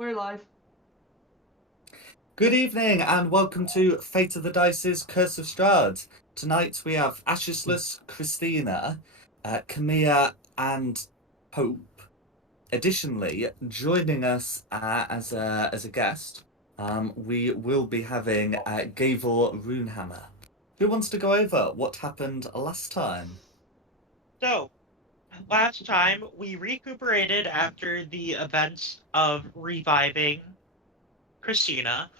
We're live. Good evening and welcome to Fate of the Dice's Curse of Straud. Tonight we have Ashesless, Christina, Camilla, and Hope. Additionally, joining us as a guest, we will be having Gavor Runehammer. Who wants to go over what happened last time? So, last time we recuperated after the events of reviving Christina,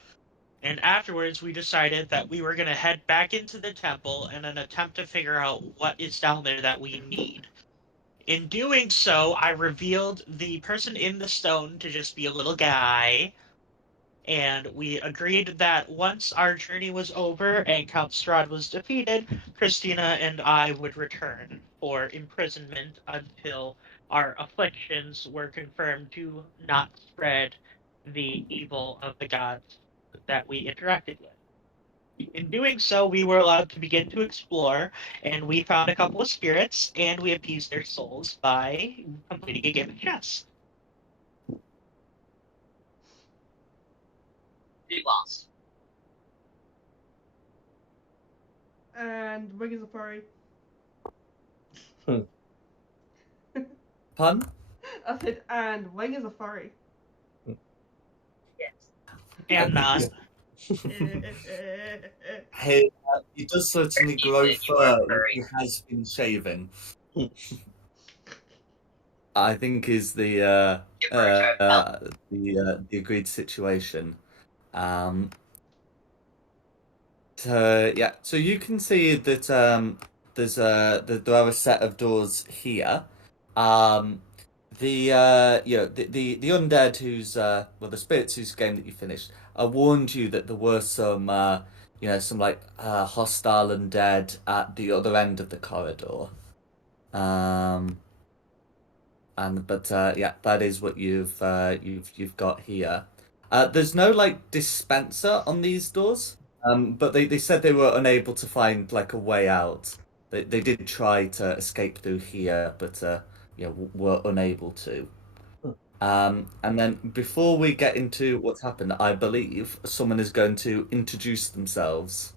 and afterwards we decided that we were going to head back into the temple in an attempt to figure out what is down there that we need. In doing so, I revealed the person in the stone to just be a little guy, and we agreed that once our journey was over and Count Straud was defeated, Christina and I would return for imprisonment until our afflictions were confirmed to not spread the evil of the gods that we interacted with. In doing so, we were allowed to begin to explore, and we found a couple of spirits, and we appeased their souls by completing a game of chess. We lost. And Wing is a furry. Pun? I said, and Wing is a furry. Yes. And not. He does certainly grow You are fur. furry. He has been shaving. I think is the agreed situation. So yeah, so you can see that there are a set of doors here. The undead who's the spirits whose game that you finished warned you that there were some some hostile undead at the other end of the corridor. That is what you've got here. There's no dispenser on these doors. But they said they were unable to find a way out. They did try to escape through here, but were unable to. And then before we get into what's happened, I believe someone is going to introduce themselves.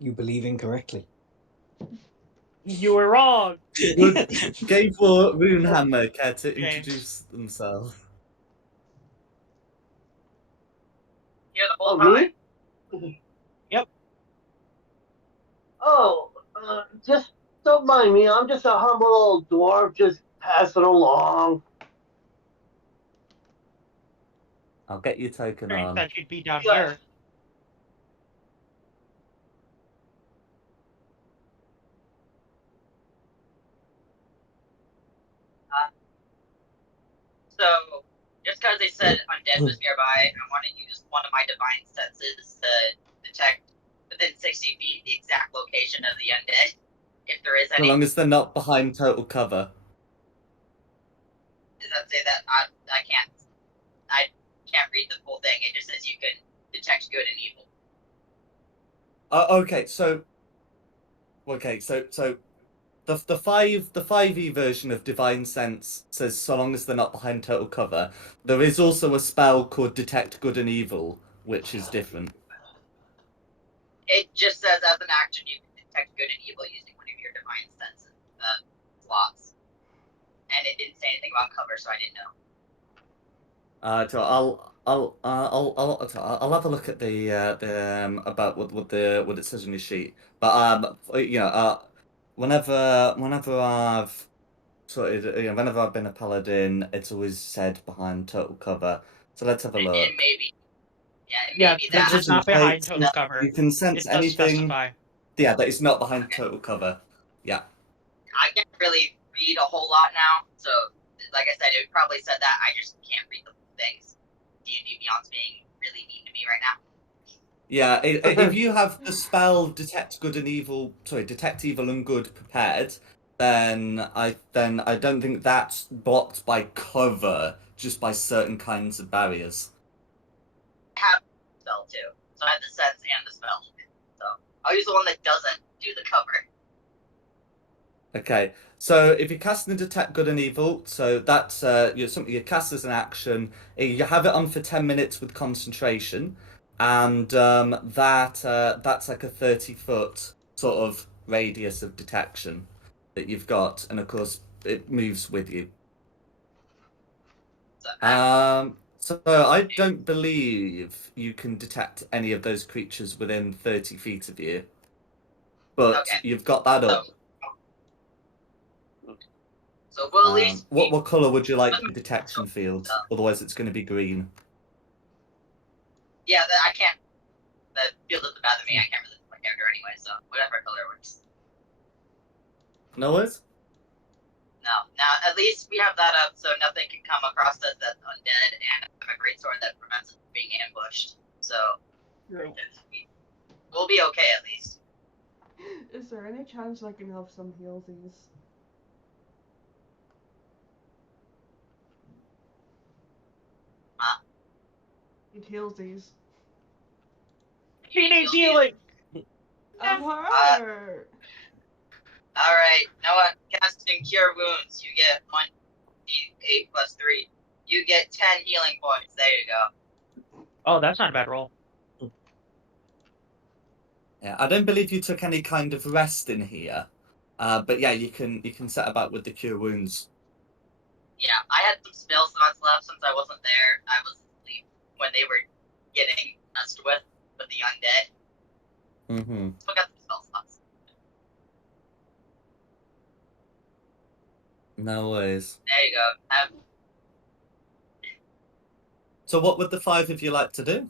You believe incorrectly. You were wrong. Would Gavor Runehammer care to introduce themselves? You're the whole Oh, time. me? Yep. Oh, just don't mind me. I'm just a humble old dwarf, just passing along. I'll get your token Great on. that you'd be down Yeah. here. So, just because they said undead was nearby, I want to use one of my divine senses to detect within 60 feet the exact location of the undead, if there is So any. long as they're not behind total cover. Does that say that I can't read the full thing? It just says you can detect good and evil. Okay, so the 5e version of Divine Sense says so long as they're not behind total cover. There is also a spell called Detect Good and Evil, which is different. It just says as an action you can detect good and evil using one of your divine senses slots, and it didn't say anything about cover, so I didn't know. So I'll have a look at the about what it says on your sheet. But whenever I've whenever I've been a paladin, it's always said behind total cover. So let's have a look. And maybe, Yeah, maybe that that. is not behind total cover. You can sense It does anything. specify. Yeah, that is not behind total cover. Yeah. I can't really read a whole lot now, so like I said, it probably said that. I just can't read the full things. D&D Beyond's being really mean to me right now. Yeah, if you have the spell detect evil and good prepared, then I don't think that's blocked by cover, just by certain kinds of barriers. I have the spell too, so I have the sense and the spell. So I'll use the one that doesn't do the cover. Okay, so if you're casting Detect Good and Evil, so that's something you cast as an action. You have it on for 10 minutes with concentration, and that's like a 30-foot sort of radius of detection that you've got, and of course it moves with you. So, I So I don't believe you can detect any of those creatures within 30 feet of you, but okay. you've got that So, up. so we'll at least What color would you like so, the detection field? Otherwise, it's going to be green. yeah, I can't. The field doesn't bother me. I can't resist my character anyway, so whatever color works. No worries. No, now at least we have that up, so nothing can come across us that's undead, and I have a great sword that prevents us from being ambushed. So we'll be okay at least. Is there any chance I can have some healsies? Huh? Need healsies. He needs healing. I'm hurt. All right, now what? Casting Cure Wounds. You get 1d8 plus 3. You get 10 healing points. There you go. Oh, that's not a bad roll. Yeah, I don't believe you took any kind of rest in here, but yeah, you can set about with the cure wounds. Yeah, I had some spell slots left since I wasn't there. I was asleep when they were getting messed with the undead. Mm-hmm. Still got some spell slots. No worries. There you go. So, what would the five of you like to do?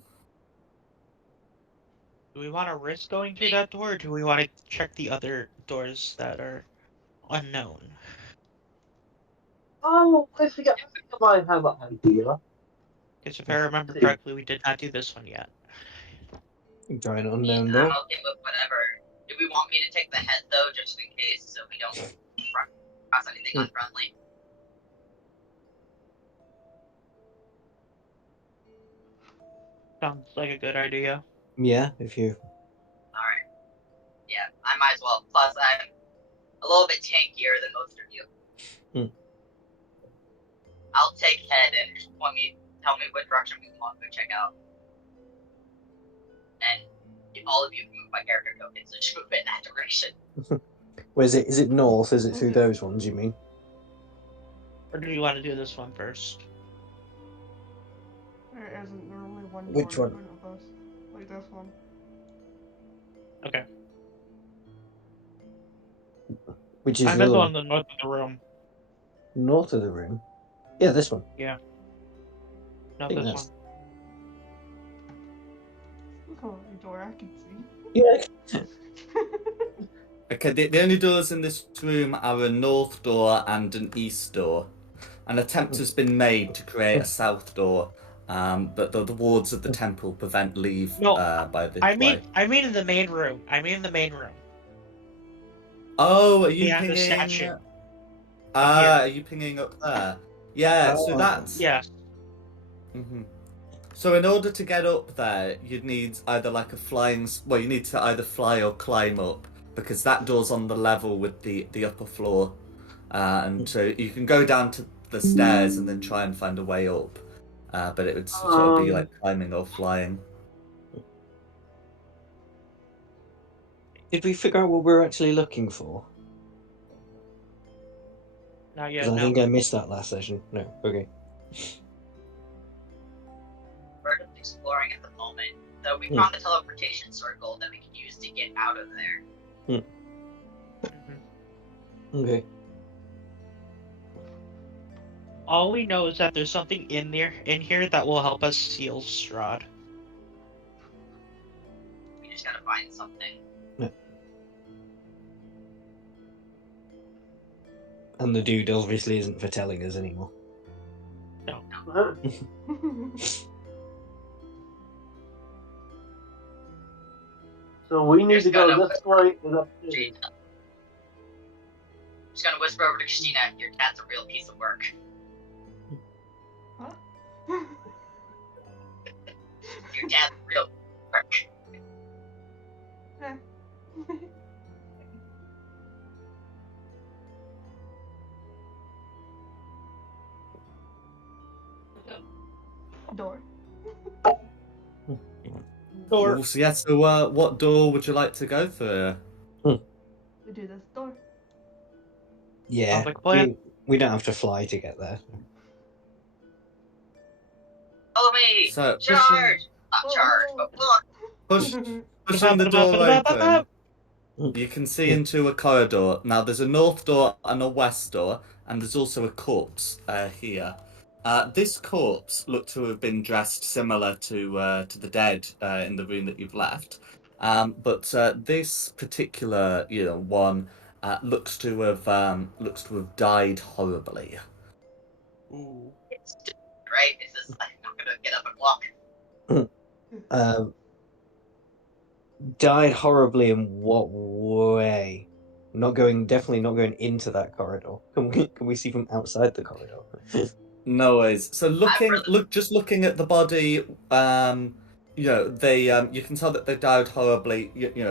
Do we want to risk going through that door, or do we want to check the other doors that are unknown? Oh, I might have an idea. Because if I remember correctly, we did not do this one yet. Try an I'm unknown door. okay with whatever. Do we want me to take the head though, just in case, so we don't cross anything unfriendly? Sounds like a good idea. Yeah, if you. Alright. Yeah, I might as well. Plus, I'm a little bit tankier than most of you. I'll take head and just tell me what direction we want to check out. And all of you can move my character token, so just move in that direction. Where's it? Is it north? Is it through those ones? You mean? Or do you want to do this one first? There isn't. There only one door Which in one? front of us. Like this one. Okay. Which is I the meant other the one? one on the north of the room. North of the room. Yeah, this one. Yeah. No, think this that's- one. Look how many door I can see. Yeah. Okay, the only doors in this room are a north door and an east door. An attempt has been made to create a south door, but the wards of the temple prevent leave No, by this I way. mean in the main room. I mean in the main room. Oh, are you Yeah, the pinging? statue. Are you pinging up there? Yeah, so Oh, that's... Yes. Mm-hmm. So in order to get up there, you'd need either like a flying... Well, you need to either fly or climb up, because that door's on the level with the upper floor. And so you can go down to the stairs and then try and find a way up. But it would sort of be like climbing or flying. Did we figure out what we're actually looking for? Not Because yet. I No. think I missed that last session. No. Okay. We're just exploring at the moment. So we found the teleportation circle that we can use to get out of there. Mhm. Okay. All we know is that there's something in here that will help us seal Straud. We just gotta find something. And the dude obviously isn't for telling us anymore. So we need Just to go gotta this way and up there. Just gonna whisper over to Christina, your cat's a real piece of work. Huh? Your cat's real work. Door. Door. So yeah, so what door would you like to go for? We do this door. Yeah, Sounds like a plan. we don't have to fly to get there. Follow me! So Charge! Not Whoa, charge, whoa. but look! pushing the door open, Mm. you can see into a corridor. Now there's a north door and a west door, and there's also a corpse here. This corpse looked to have been dressed similar to the dead in the room that you've left, but this particular one looks to have died horribly. Ooh. It's just, right? It's just, I'm not gonna get up and walk. Died horribly in what way? Definitely not going into that corridor. Can we see from outside the corridor? No worries. So just looking at the body, they you can tell that they died horribly,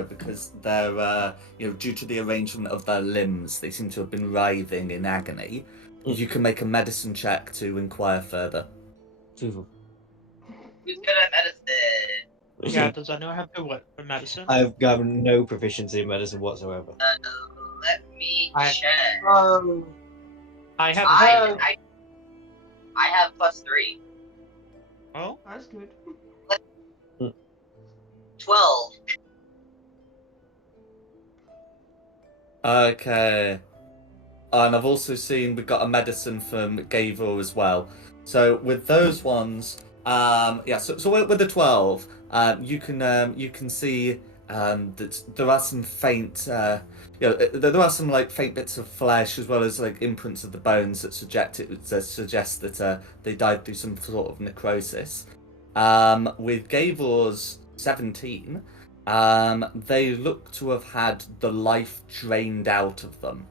because they're due to the arrangement of their limbs, they seem to have been writhing in agony. You can make a medicine check to inquire further. Who's good at medicine? Yeah, does anyone have good medicine? I've got no proficiency in medicine whatsoever. Let me check. I have. I have +3. Oh, That's good. 12. Okay. And I've also seen we've got a medicine from Gavor as well. So with those ones, so with the 12, you can see that there are some faint, there are some like faint bits of flesh as well as like imprints of the bones that suggest that they died through some sort of necrosis. With Gavor's 17, they look to have had the life drained out of them,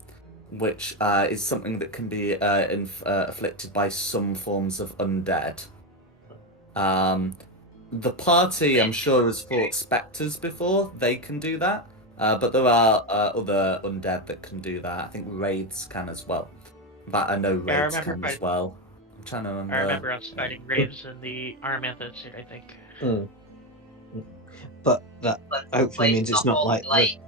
which is something that can be afflicted by some forms of undead. The party, I'm sure, has fought spectres before. They can do that. But there are other undead that can do that. I think wraiths can as well. But I know wraiths can as well. I'm trying to remember. I remember us fighting Graves in the Armanthus, I think. But that hopefully means it's not like light.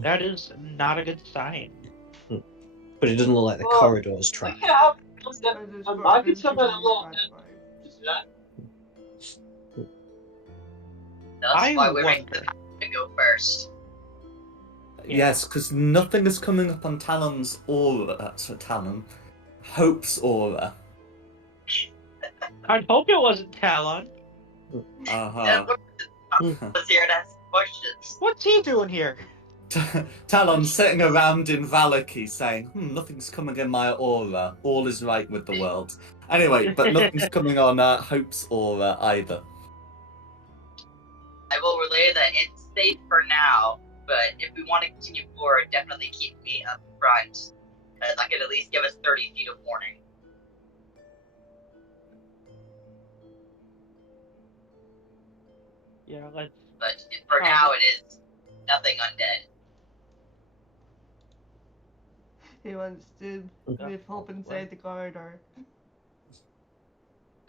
That is not a good sign. But it doesn't look like the corridor's trapped. I could summon a little That's why we're making the to go first. Yes, because nothing is coming up on Talon's aura. Hope's aura. I'd hope it wasn't Talon. Let's hear it ask questions. What's he doing here? Talon's sitting around in Valaki saying, nothing's coming in my aura. All is right with the world. Anyway, but nothing's coming on Hope's aura either. I will relay that it's safe for now, but if we want to continue forward, definitely keep me up front. That could at least give us 30 feet of warning. Yeah, let's. But for now, it is nothing undead. He wants to move Hope inside the corridor.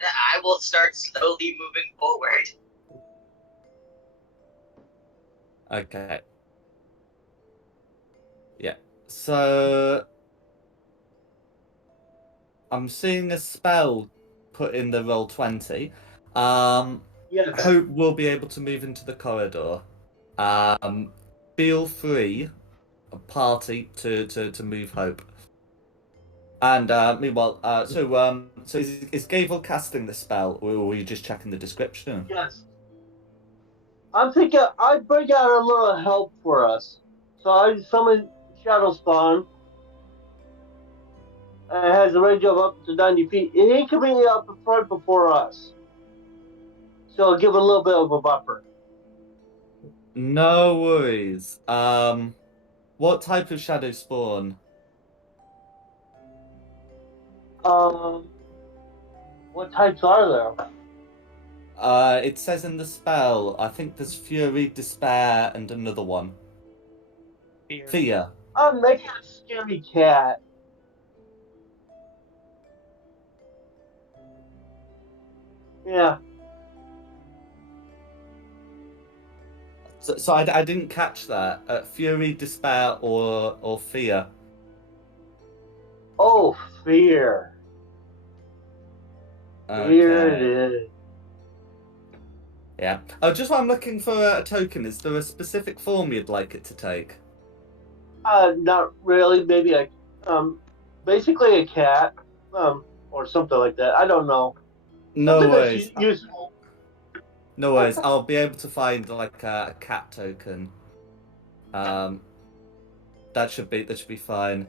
I will start slowly moving forward. Okay. Yeah. So I'm seeing a spell put in the roll 20. Yes. Hope will be able to move into the corridor. Feel free, party, to move Hope. And meanwhile, so is Gavel casting the spell, or were you just checking the description? Yes. I'm thinking I'd bring out a little help for us. So I summon Shadow Spawn. It has a range of up to 90 feet. He can be up in front before us. So I'll give it a little bit of a buffer. No worries. What type of shadow spawn? What types are there? It says in the spell, I think there's Fury, Despair, and another one. Fear. Fear. I'm making a scary cat. Yeah. So I didn't catch that. Fury, despair, or fear. Oh, fear. Fear it Okay. is. Yeah. Oh, just while I'm looking for a token, is there a specific form you'd like it to take? Not really. Maybe basically a cat, or something like that. I don't know. No Something that's worries. useful. No worries. I'll be able to find like a cat token. Um, that should be fine.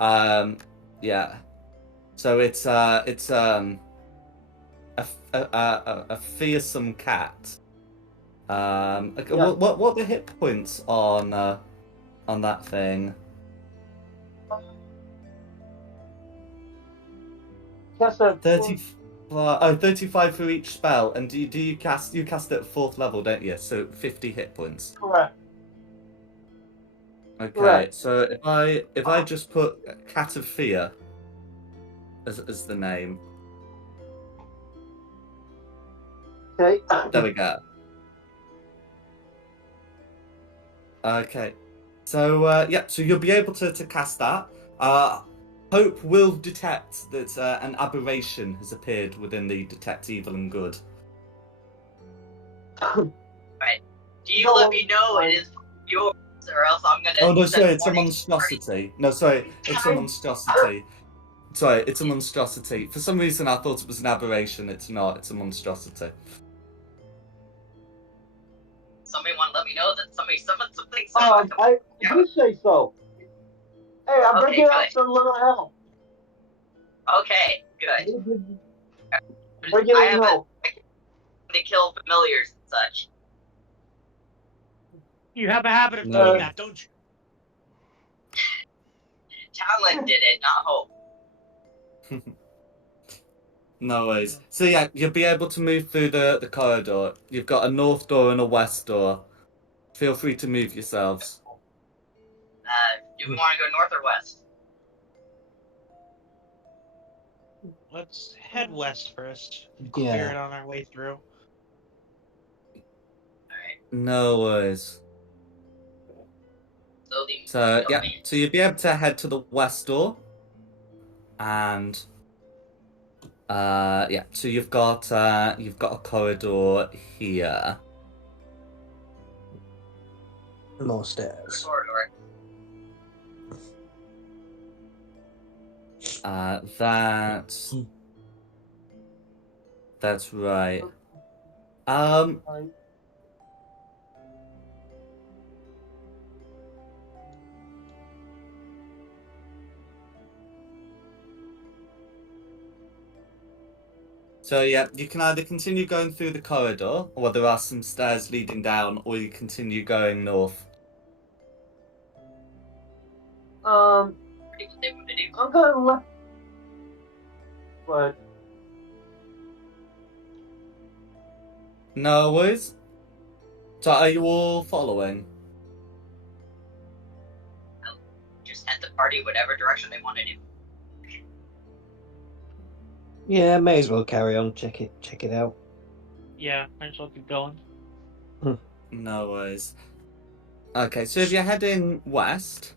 Yeah. So it's a fearsome cat. Okay, Yeah. what are the hit points on that thing? Cast that. 35 for each spell, and do you cast it at 4th level, don't you? So 50 hit points. Correct. Okay, Correct. so if I just put Cat of Fear as the name, Okay. there we go. Okay, so yeah, so you'll be able to cast that. Hope will detect that an aberration has appeared within the detect evil and good. Right. Do you let me know it is yours, or else I'm gonna. Oh no, send sorry, it's a warnings. monstrosity. No, sorry, it's a monstrosity. Sorry, it's a monstrosity. For some reason, I thought it was an aberration. It's not. It's a monstrosity. Somebody want to let me know that somebody summoned something. I do say so. Hey, I'm Okay, bringing out good. some little help. Okay, good. Bringing I in haven't help. to kill familiars and such. You have a habit of No. doing that, don't you? Talon did it, not Hope. No worries. So yeah, you'll be able to move through the corridor. You've got a north door and a west door. Feel free to move yourselves. Do we want to go north or west? Let's head west first. Yeah. Clear it on our way through. No worries. So yeah, so you'll be able to head to the west door, and yeah, so you've got a corridor here. More stairs. Corridor. That's right. So yeah, you can either continue going through the corridor, or there are some stairs leading down, or you continue going north. I'm going left. But No worries. So are you all following? Just head the party whatever direction they want to do. Yeah, may as well carry on. Check it out. Yeah, might as well keep going. No worries. Okay, so if you're heading west,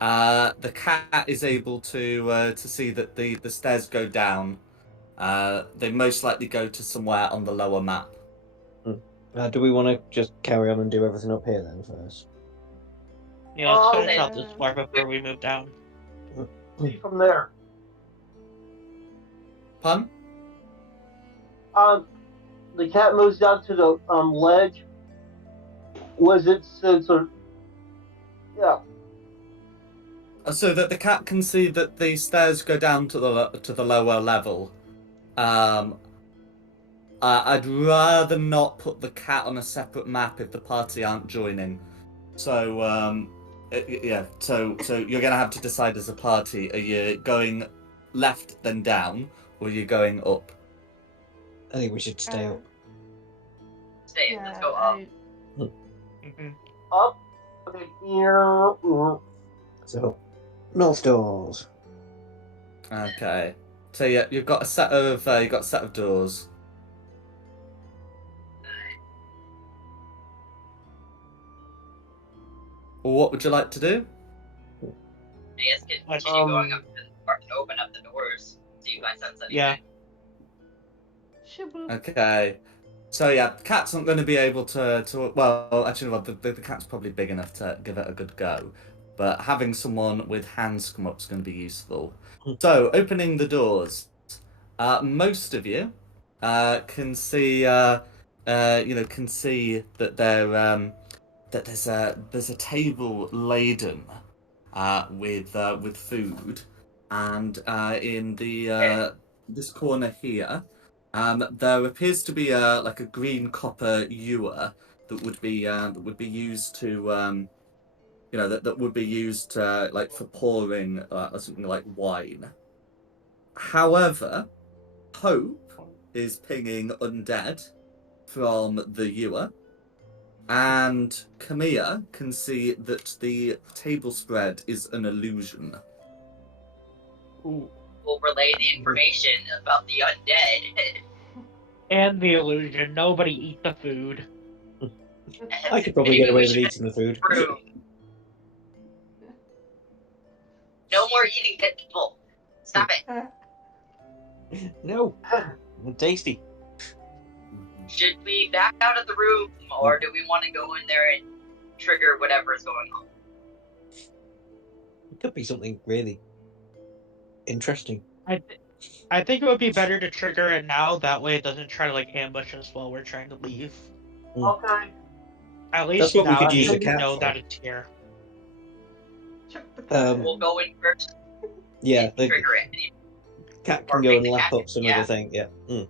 the cat is able to see that the stairs go down. They most likely go to somewhere on the lower map. Do we want to just carry on and do everything up here then first? Yeah, let's Oh, finish out yeah. this part before we move down. see from there. Pun? The cat moves down to the ledge. Was it censored? Yeah. So that the cat can see that the stairs go down to the lower level. I'd rather not put the cat on a separate map if the party aren't joining. So yeah. So you're gonna have to decide as a party: are you going left then down, or are you going up? I think we should stay up. Stay. Yeah, Let's go up. Mm-hmm. Up. Okay. Yeah. So, north doors. Okay. So yeah, you've got a set of doors. Well, what would you like to do? I guess continue going up to open up the doors. See if I sense anything. Yeah. Shaboop. Okay. So yeah, the cat's not going to be able to. Well, actually, well, the cat's probably big enough to give it a good go, but having someone with hands come up is going to be useful. So opening the doors, most of you can see, can see that that there's a table laden with food, and in the this corner here. There appears to be like a green copper ewer that would be used to that would be used like for pouring something like wine. However, Hope is pinging undead from the ewer, and Camilla can see that the table spread is an illusion. Ooh. We'll relay the information about the undead. And the illusion. Nobody eat the food. I could probably Maybe get away we with should eating the food. room. No more eating dead people. Stop it. No, tasty. Should we back out of the room, or do we want to go in there and trigger whatever is going on? It could be something really interesting. I think it would be better to trigger it now. That way, it doesn't try to like ambush us while we're trying to leave. Okay. At least That's what we now could use we the cat know for. that it's here. Chuck the cat. We'll go in first Yeah, and the trigger it. cat or can go make and the lap cat- up some yeah. other thing. Yeah. Okay.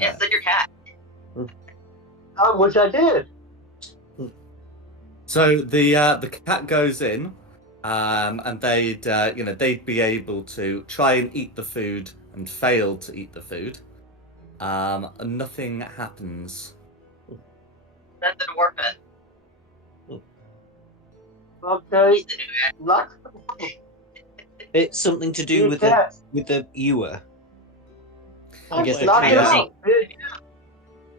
Yeah, send your cat. Which I did. So the cat goes in, and they'd be able to try and eat the food and fail to eat the food. And nothing happens. Send the dwarf in. Okay. He's the new guy. Not It's something to do with the ewer. I guess knock the it cat. out. bitch.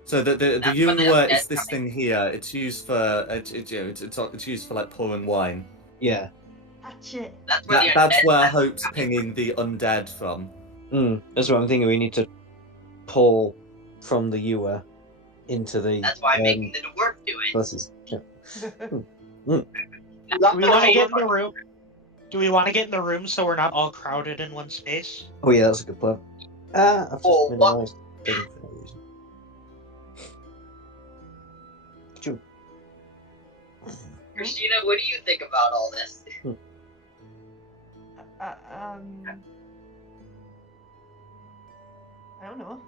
So the That's when the ewer undead is this come thing here. It's used for it's used for like pouring wine. Yeah. Hatch it. That's where the That's undead where come Hope's from. pinging the undead from. That's what I'm thinking. We need to pour from the ewer into the. That's why I'm making the dwarf do it. Buses. Yeah. Knock Do we it want to out. get in the room? Do we want to get in the room so we're not all crowded in one space? Oh yeah, that's a good plan. I've just Oh, minimized thing for no reason. Achoo. Christina, what do you think about all this? I don't know.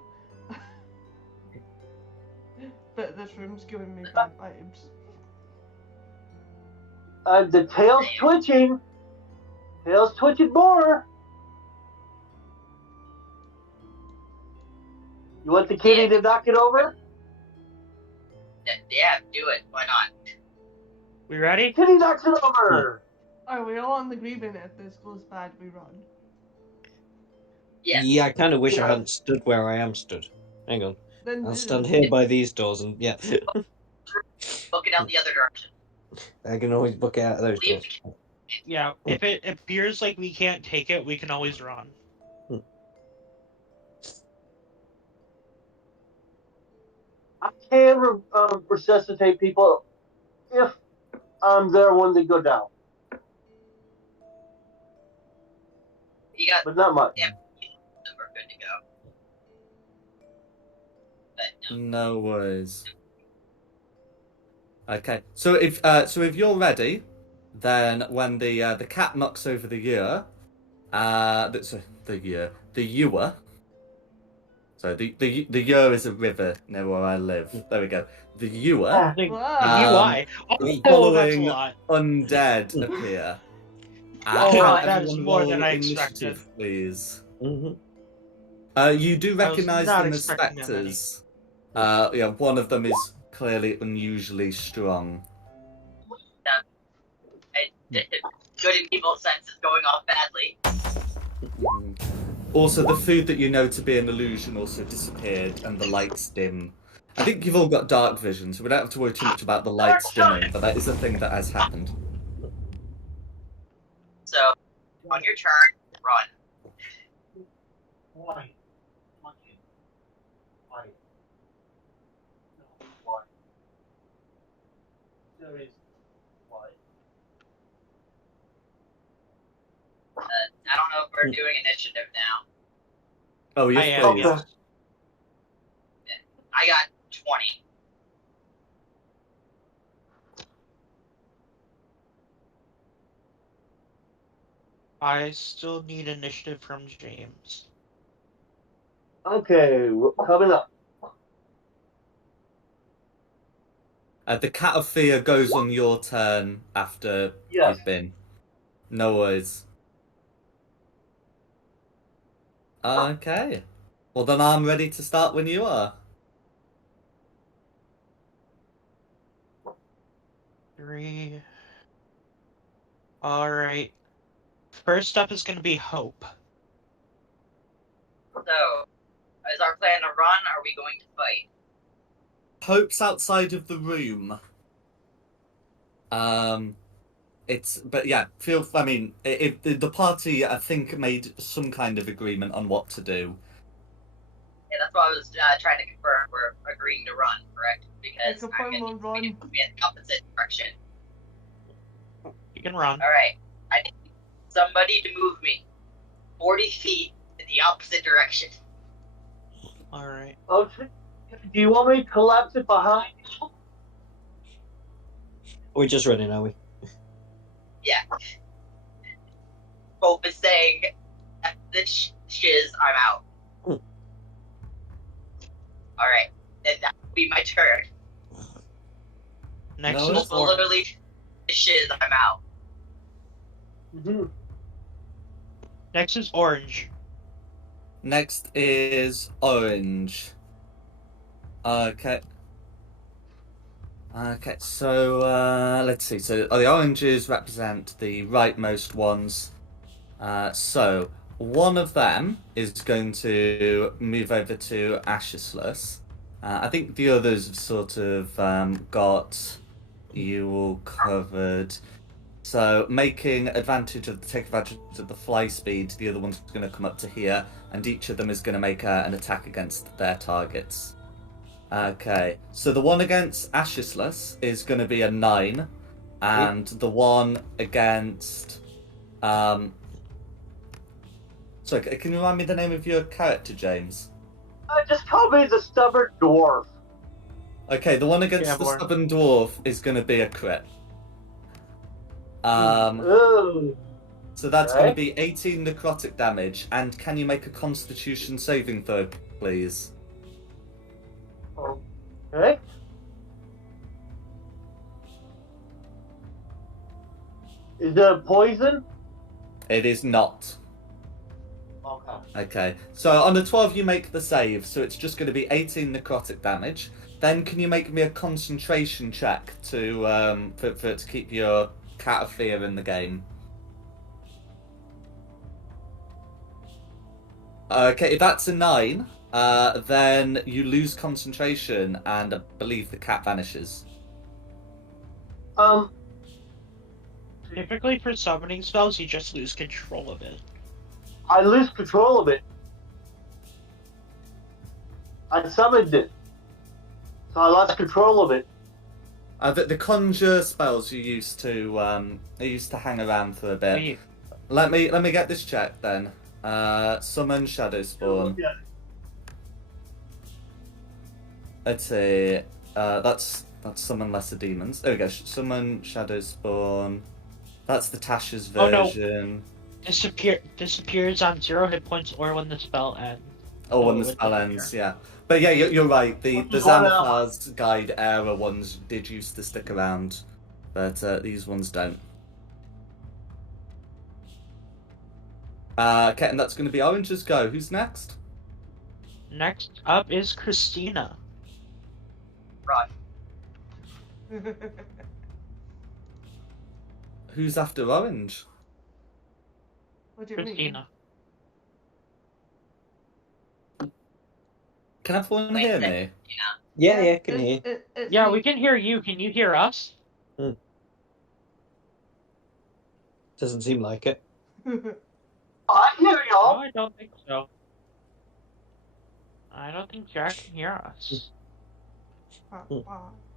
But this room's giving me bad vibes. The tail's twitching. Tail's twitching more. You want the kitty to knock it over? Yeah, do it. Why not? We ready? Kitty knocks it over. Are we all on agreement if this goes bad, we run? Yes. Yeah, I kind of wish I Yeah. hadn't stood where I am stood. Hang on. Then I'll do. stand here by these doors and yeah. Book it out the other direction. I can always book out of those Leave. doors. Yeah. If it appears like we can't take it, we can always run. I can resuscitate people if I'm there when they go down, You got but not much. them. We're good to go. But no. No worries. Okay, so if you're ready, then when the cat knocks over the ewer, the ewer. So the ewer is a river near where I live. There we go. The ewer. The Wow. UI. Oh, that's a following lot. Undead appear. Oh, Can that is everyone more roll than I initiative, expected. please. Mm-hmm. You do I was recognise not them as expecting that many. spectres. Yeah, one of them is clearly unusually strong. Good in people's sense is going off badly. Also, the food that you know to be an illusion also disappeared, and the lights dim. I think you've all got dark vision, so we don't have to worry too much about the lights dimming, but that is a thing that has happened. So, on your turn, run. Why? Why? No, why? There is why? I don't know if we're doing initiative now. Oh, I yes, am, please. yes. I got 20. I still need initiative from James. Okay, coming up. The Cat of Fear goes on your turn after Yes. you've been. No worries. Okay. Well, then I'm ready to start when you are. 3. Alright. First up is going to be Hope. So, is our plan to run, or are we going to fight? Hope's outside of the room. But yeah, I mean, if the party, I think, made some kind of agreement on what to do. Yeah, that's what I was trying to confirm. We're agreeing to run, correct? Because Like a I'm going fun to run. be in the opposite direction. You can run. Alright, I need somebody to move me 40 feet in the opposite direction. Alright. Okay. Do you want me to collapse it behind you? We're just running, are we? Yeah. Hope is saying, at this shiz, I'm out. Alright, then that will be my turn. Next No, is it's Hope will Orange. literally shiz, I'm out. Mm-hmm. Next is Orange. Next is Orange. Okay. Okay, so let's see. So the oranges represent the rightmost ones. So one of them is going to move over to Ashesless. I think the others have sort of got you all covered. So taking advantage of the fly speed, the other one's going to come up to here, and each of them is going to make an attack against their targets. Okay, so the one against Ashesless is going to be a 9, and the one against sorry, can you remind me the name of your character, James? Just call me the stubborn dwarf. Okay, the one against the Born. stubborn dwarf is going to be a crit. Ooh. So that's Okay. going to be 18 necrotic damage, and can you make a Constitution saving throw, please? Okay. Is it poison? It is not. Okay. Okay, so on the 12 you make the save, so it's just going to be 18 necrotic damage. Then can you make me a concentration check to for it to keep your Cat of Fear in the game? Okay, if that's a 9, then you lose concentration, and I believe the cat vanishes. Typically for summoning spells, you just lose control of it. I lose control of it. I summoned it, so I lost control of it. The conjure spells you used to hang around for a bit. Wait, Let me get this checked then. Summon Shadow Spawn. Yeah. Let's see. That's summon lesser demons. There we go. Summon Shadow Spawn. That's the Tasha's Oh, no. version. disappears on 0 hit points or when the spell ends. Oh, when the with spell the ends, yeah. But yeah, you're right. The What's going on? Xanathar's Guide era ones did used to stick around, but these ones don't. Okay, and that's going to be Orange's go. Who's next? Next up is Christina. Run. Who's after Orange? What do you mean? Christina. Can everyone hear me? Yeah, can hear you. It's Yeah, me. we can hear you. Can you hear us? Doesn't seem like it. I hear No, y'all. I don't think so. I don't think Jack can hear us.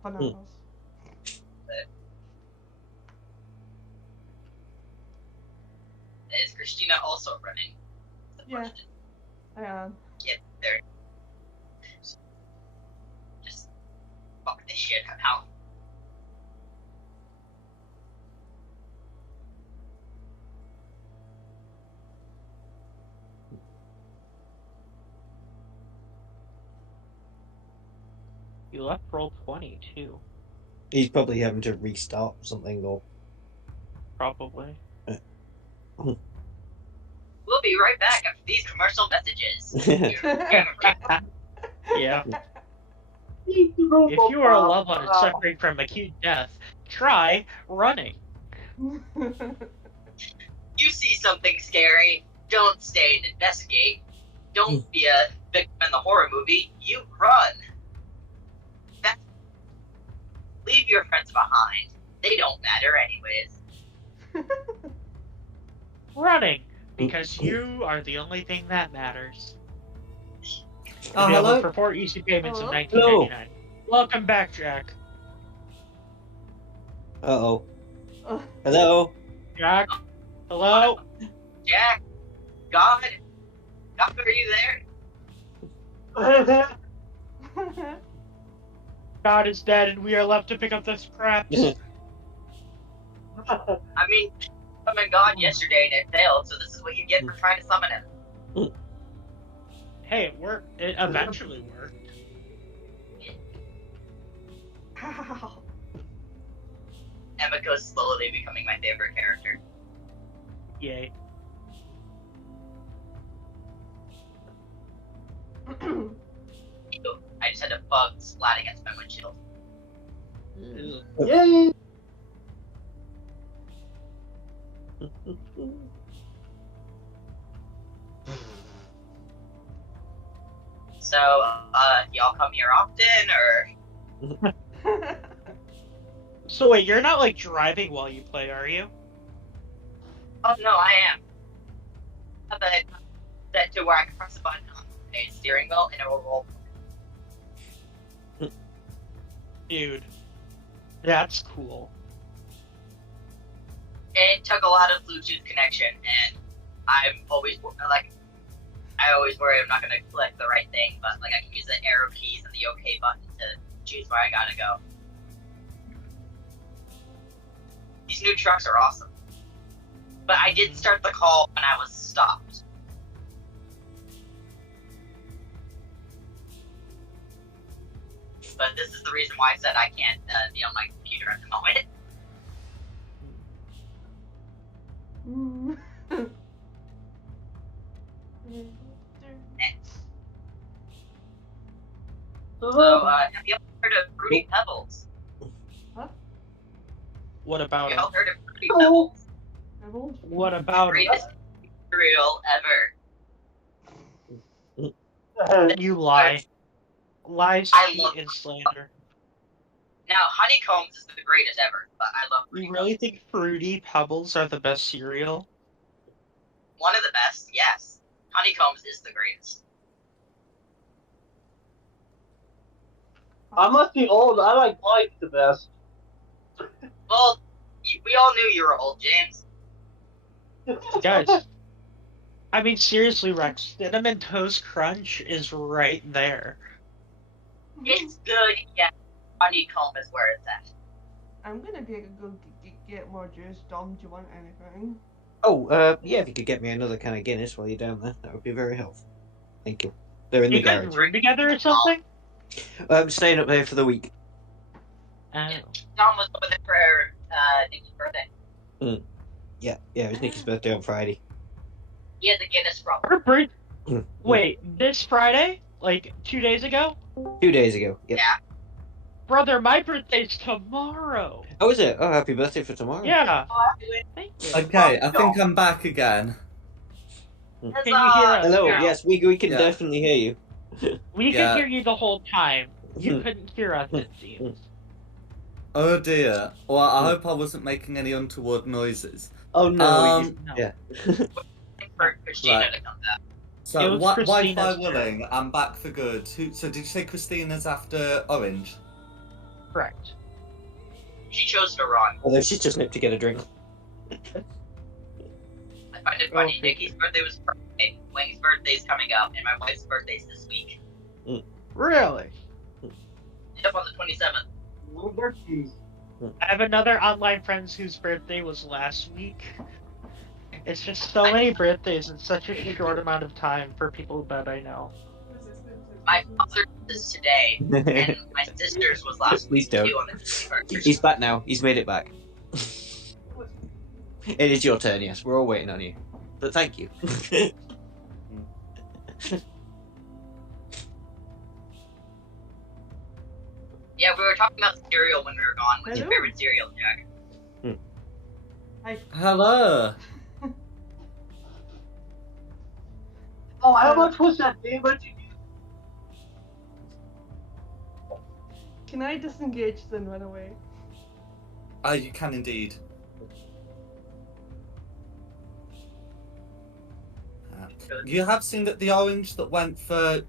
Bananas. Is Christina also running? That's the Yeah. question. I am. Get there. Just fuck this shit out. You left roll 20 too, He's probably having to restart something or. probably. We'll be right back after these commercial messages. Yeah. If you are a loved one and suffering from acute death, try running. You see something scary, don't stay and investigate. Don't be a victim in the horror movie. You run. Leave your friends behind. They don't matter anyways. Running, because you are the only thing that matters. Oh, Available hello. for 4 easy payments in Hello? 1999. Welcome back, Jack. Uh-oh. Hello? Jack? Hello? Jack, God, are you there? God is dead and we are left to pick up the scraps. I mean, summoned God yesterday and it failed, so this is what you get for trying to summon him. Hey, it worked. It eventually worked. Emiko's slowly becoming my favorite character. Yay. I just had a bug splat against my windshield. Yay! So, y'all come here often, or? So wait, you're not like driving while you play, are you? Oh no, I am. But set to where I can press a button on a steering wheel and it will roll. Dude. That's cool. It took a lot of Bluetooth connection, and I'm always like, I always worry I'm not gonna click the right thing, but like I can use the arrow keys and the OK button to choose where I gotta go. These new trucks are awesome. But I did start the call when I was stopped. But this is the reason why I said I can't be on my computer at the moment. So, have you all heard of Fruity Pebbles? What about You it? all heard of Fruity Pebbles? What about it? Greatest cereal ever. You lie. Lies, I cheat, love- and slander. Now, Honeycombs is the greatest ever, but I love Fruity You really think Fruity Pebbles are the best cereal? One of the best, yes. Honeycombs is the greatest. I must be old. I like life the best. Well, we all knew you were old, James. Guys. I mean, seriously, Rex, Cinnamon Toast Crunch is right there. It's good, yeah. Honeycomb is where it's at. I'm gonna go get more juice. Dom, do you want anything? Oh, yeah, if you could get me another can of Guinness while you're down there, that would be very helpful. Thank you. They're in the You guys garage. room together or something? I'm staying up there for the week. Oh. Tom was over there for Nikki's birthday. Yeah, it was Nikki's birthday on Friday. He has a Guinness problem. Her birth- Wait, this Friday? Like 2 days ago? 2 days ago. Yep. Yeah. Brother, my birthday's tomorrow. Oh, is it? Oh, happy birthday for tomorrow. Yeah. Thank you. Okay, I think I'm back again. Can you hear us? Hello, Yeah. yes, we can Yeah. definitely hear you. We Yeah. can hear you the whole time. You couldn't hear us, it seems. Oh dear. Well, I hope I wasn't making any untoward noises. Oh no, Um, No. yeah. For Christina Right. to come back. So, It was Wi-Fi Christina's willing, I'm back for good. So did you say Christina's after Orange? Correct. She chose to run. Although she's just nipped to get a drink. I find it funny. Oh, Nikki's birthday was Friday. Wayne's birthday's coming up, and my wife's birthday's this week. Really? Yep, on the 27th. Little birthdays. I have another online friend whose birthday was last week. It's just so many birthdays in such a short amount of time for people that I know. My mother's is today, and my sister's was last Please week don't. too on the 21st. He's back now. He's made it back. It is your turn, yes. We're all waiting on you. But thank you. Yeah, we were talking about cereal when we were gone. What's your Hello. favorite cereal, Jack? Hello. Oh, how much was that, David? Can I disengage then run away? You can indeed. You have seen that the orange that went for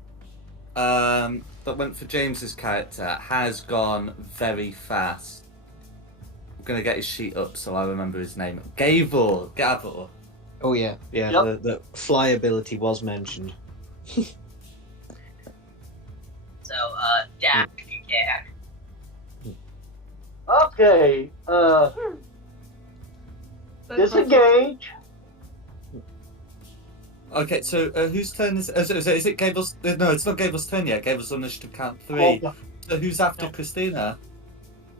James's character has gone very fast. I'm gonna get his sheet up so I remember his name. Gavor. Oh yeah, yeah. Yep. The fly ability was mentioned. So, Jack, if you can. Okay, That's disengage. Okay, so whose turn is it Gable's? No, it's not Gable's turn yet. Gable's on initiative count 3. Oh, So who's after No. Christina?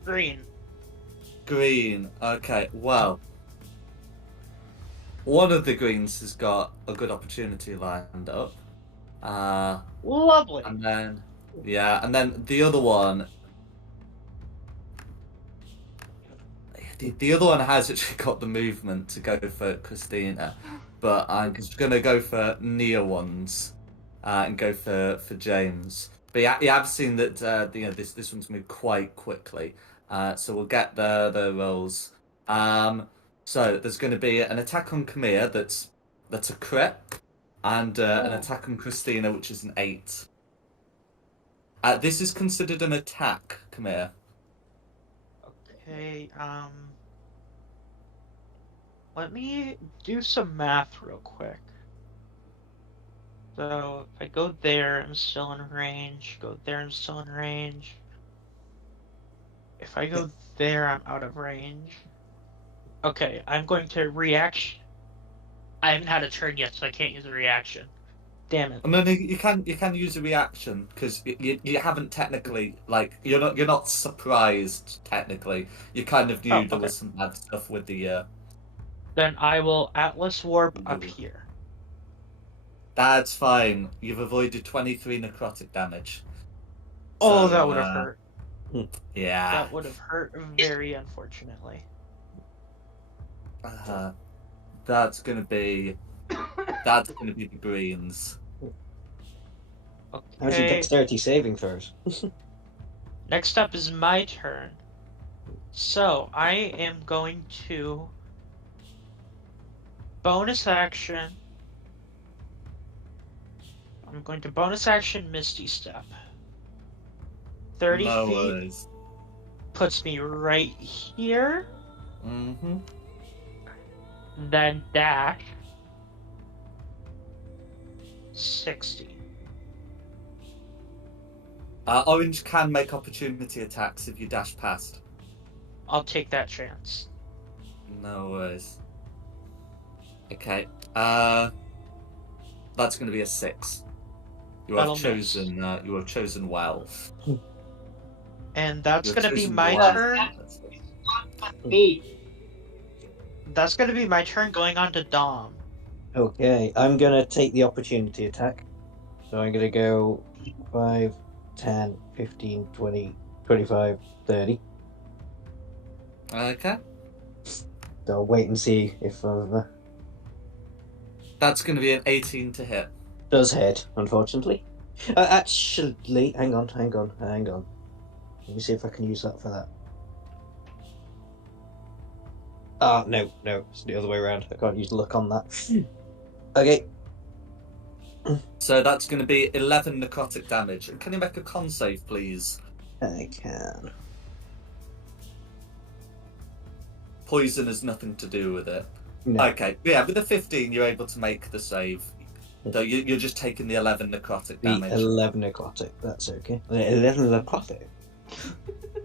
Green. Green. Okay, well. One of the greens has got a good opportunity lined up. Lovely. And then the other one. The other one has actually got the movement to go for Christina, but I'm just gonna go for near ones, and go for James. But you have seen that this one's moved quite quickly, so we'll get the rolls. So there's going to be an attack on Camille that's a crit, and an attack on Christina which is an 8. This is considered an attack, Camille. Okay, let me do some math real quick. So, if I go there, I'm still in range. Go there, I'm still in range. If I go there, I'm out of range. Okay, I'm going to reaction. I haven't had a turn yet, so I can't use a reaction. Damn it. No, you can use a reaction because you haven't technically you're not surprised technically. You kind of knew there okay. was some bad stuff with the. Then I will Atlas Warp up here. That's fine. You've avoided 23 necrotic damage. Oh, So, that would have hurt. Yeah. That would have hurt very unfortunately. That's gonna be the greens. How's your Okay. dexterity saving throws? Next up is my turn. So, I am going to bonus action. I'm going to bonus action Misty Step. 30 No feet worries. puts me right here. Mm-hmm. Then dash. 60. Orange can make opportunity attacks if you dash past. I'll take that chance. No worries. Okay. That's going to be a 6. You That'll have miss. chosen. You have chosen well. And that's You have gonna be chosen my well. turn. Me. That's gonna be my turn going on to Dom. Okay, I'm gonna take the opportunity attack. So I'm gonna go 5, 10, 15, 20, 25, 30. Okay. So I'll wait and see if That's going to be an 18 to hit. does hit, unfortunately. Actually, hang on. Let me see if I can use that for that. No, it's the other way around. I can't use luck on that. Okay. So that's going to be 11 necrotic damage. And can you make a con save, please? I can. Poison has nothing to do with it. No. Okay, yeah, with the 15, you're able to make the save. So you're just taking the 11 necrotic The damage. 11 necrotic. That's okay. 11 necrotic.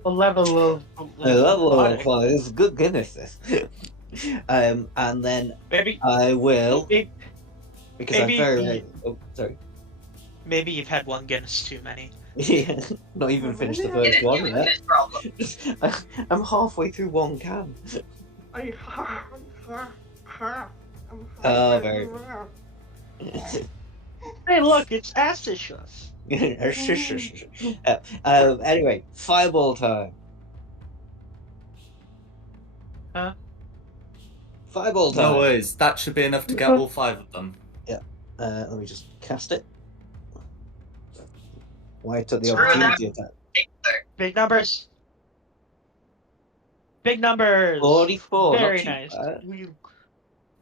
A level of. It's good goodness. This. And then Maybe. I will Maybe, because I'm maybe very. the- Oh, sorry. maybe you've had one Guinness too many. Yeah, not even finished the Get first it, one you yet. this problem. I'm halfway through one can. Oh, very. Hey, look, it's Ashish. Anyway, fireball time. Huh? Fireball time. No worries, that should be enough to get all 5 of them. Let me just cast it. Why I took the Screw opportunity attack. Big numbers. Big numbers. 44. Very not too nice. bad.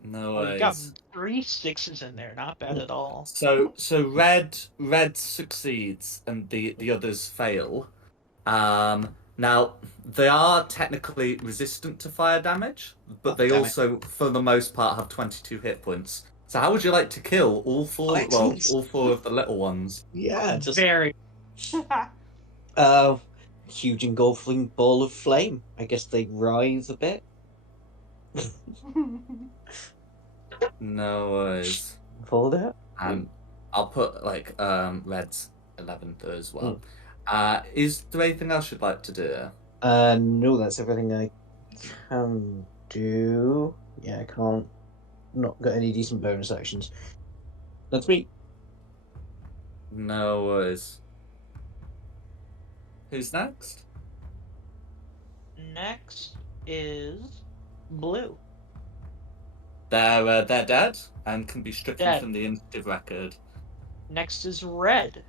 No You got worries. 3 6s in there. Not bad at all. So red succeeds and the others fail. Now they are technically resistant to fire damage, but they Damn it. also, for the most part, have 22 hit points. So how would you like to kill all 4? Well, excellent. all 4 of the little ones. Yeah, just Very. huge engulfing ball of flame. I guess they rise a bit. No worries. Fold out. And I'll put like red's 11th as well. Is there anything else you'd like to do? No, that's everything I can do. Yeah, I can't. Not got any decent bonus actions. That's me. No worries. Who's next? Next is blue. They're dead and can be stricken Dead. from the initiative record. Next is red.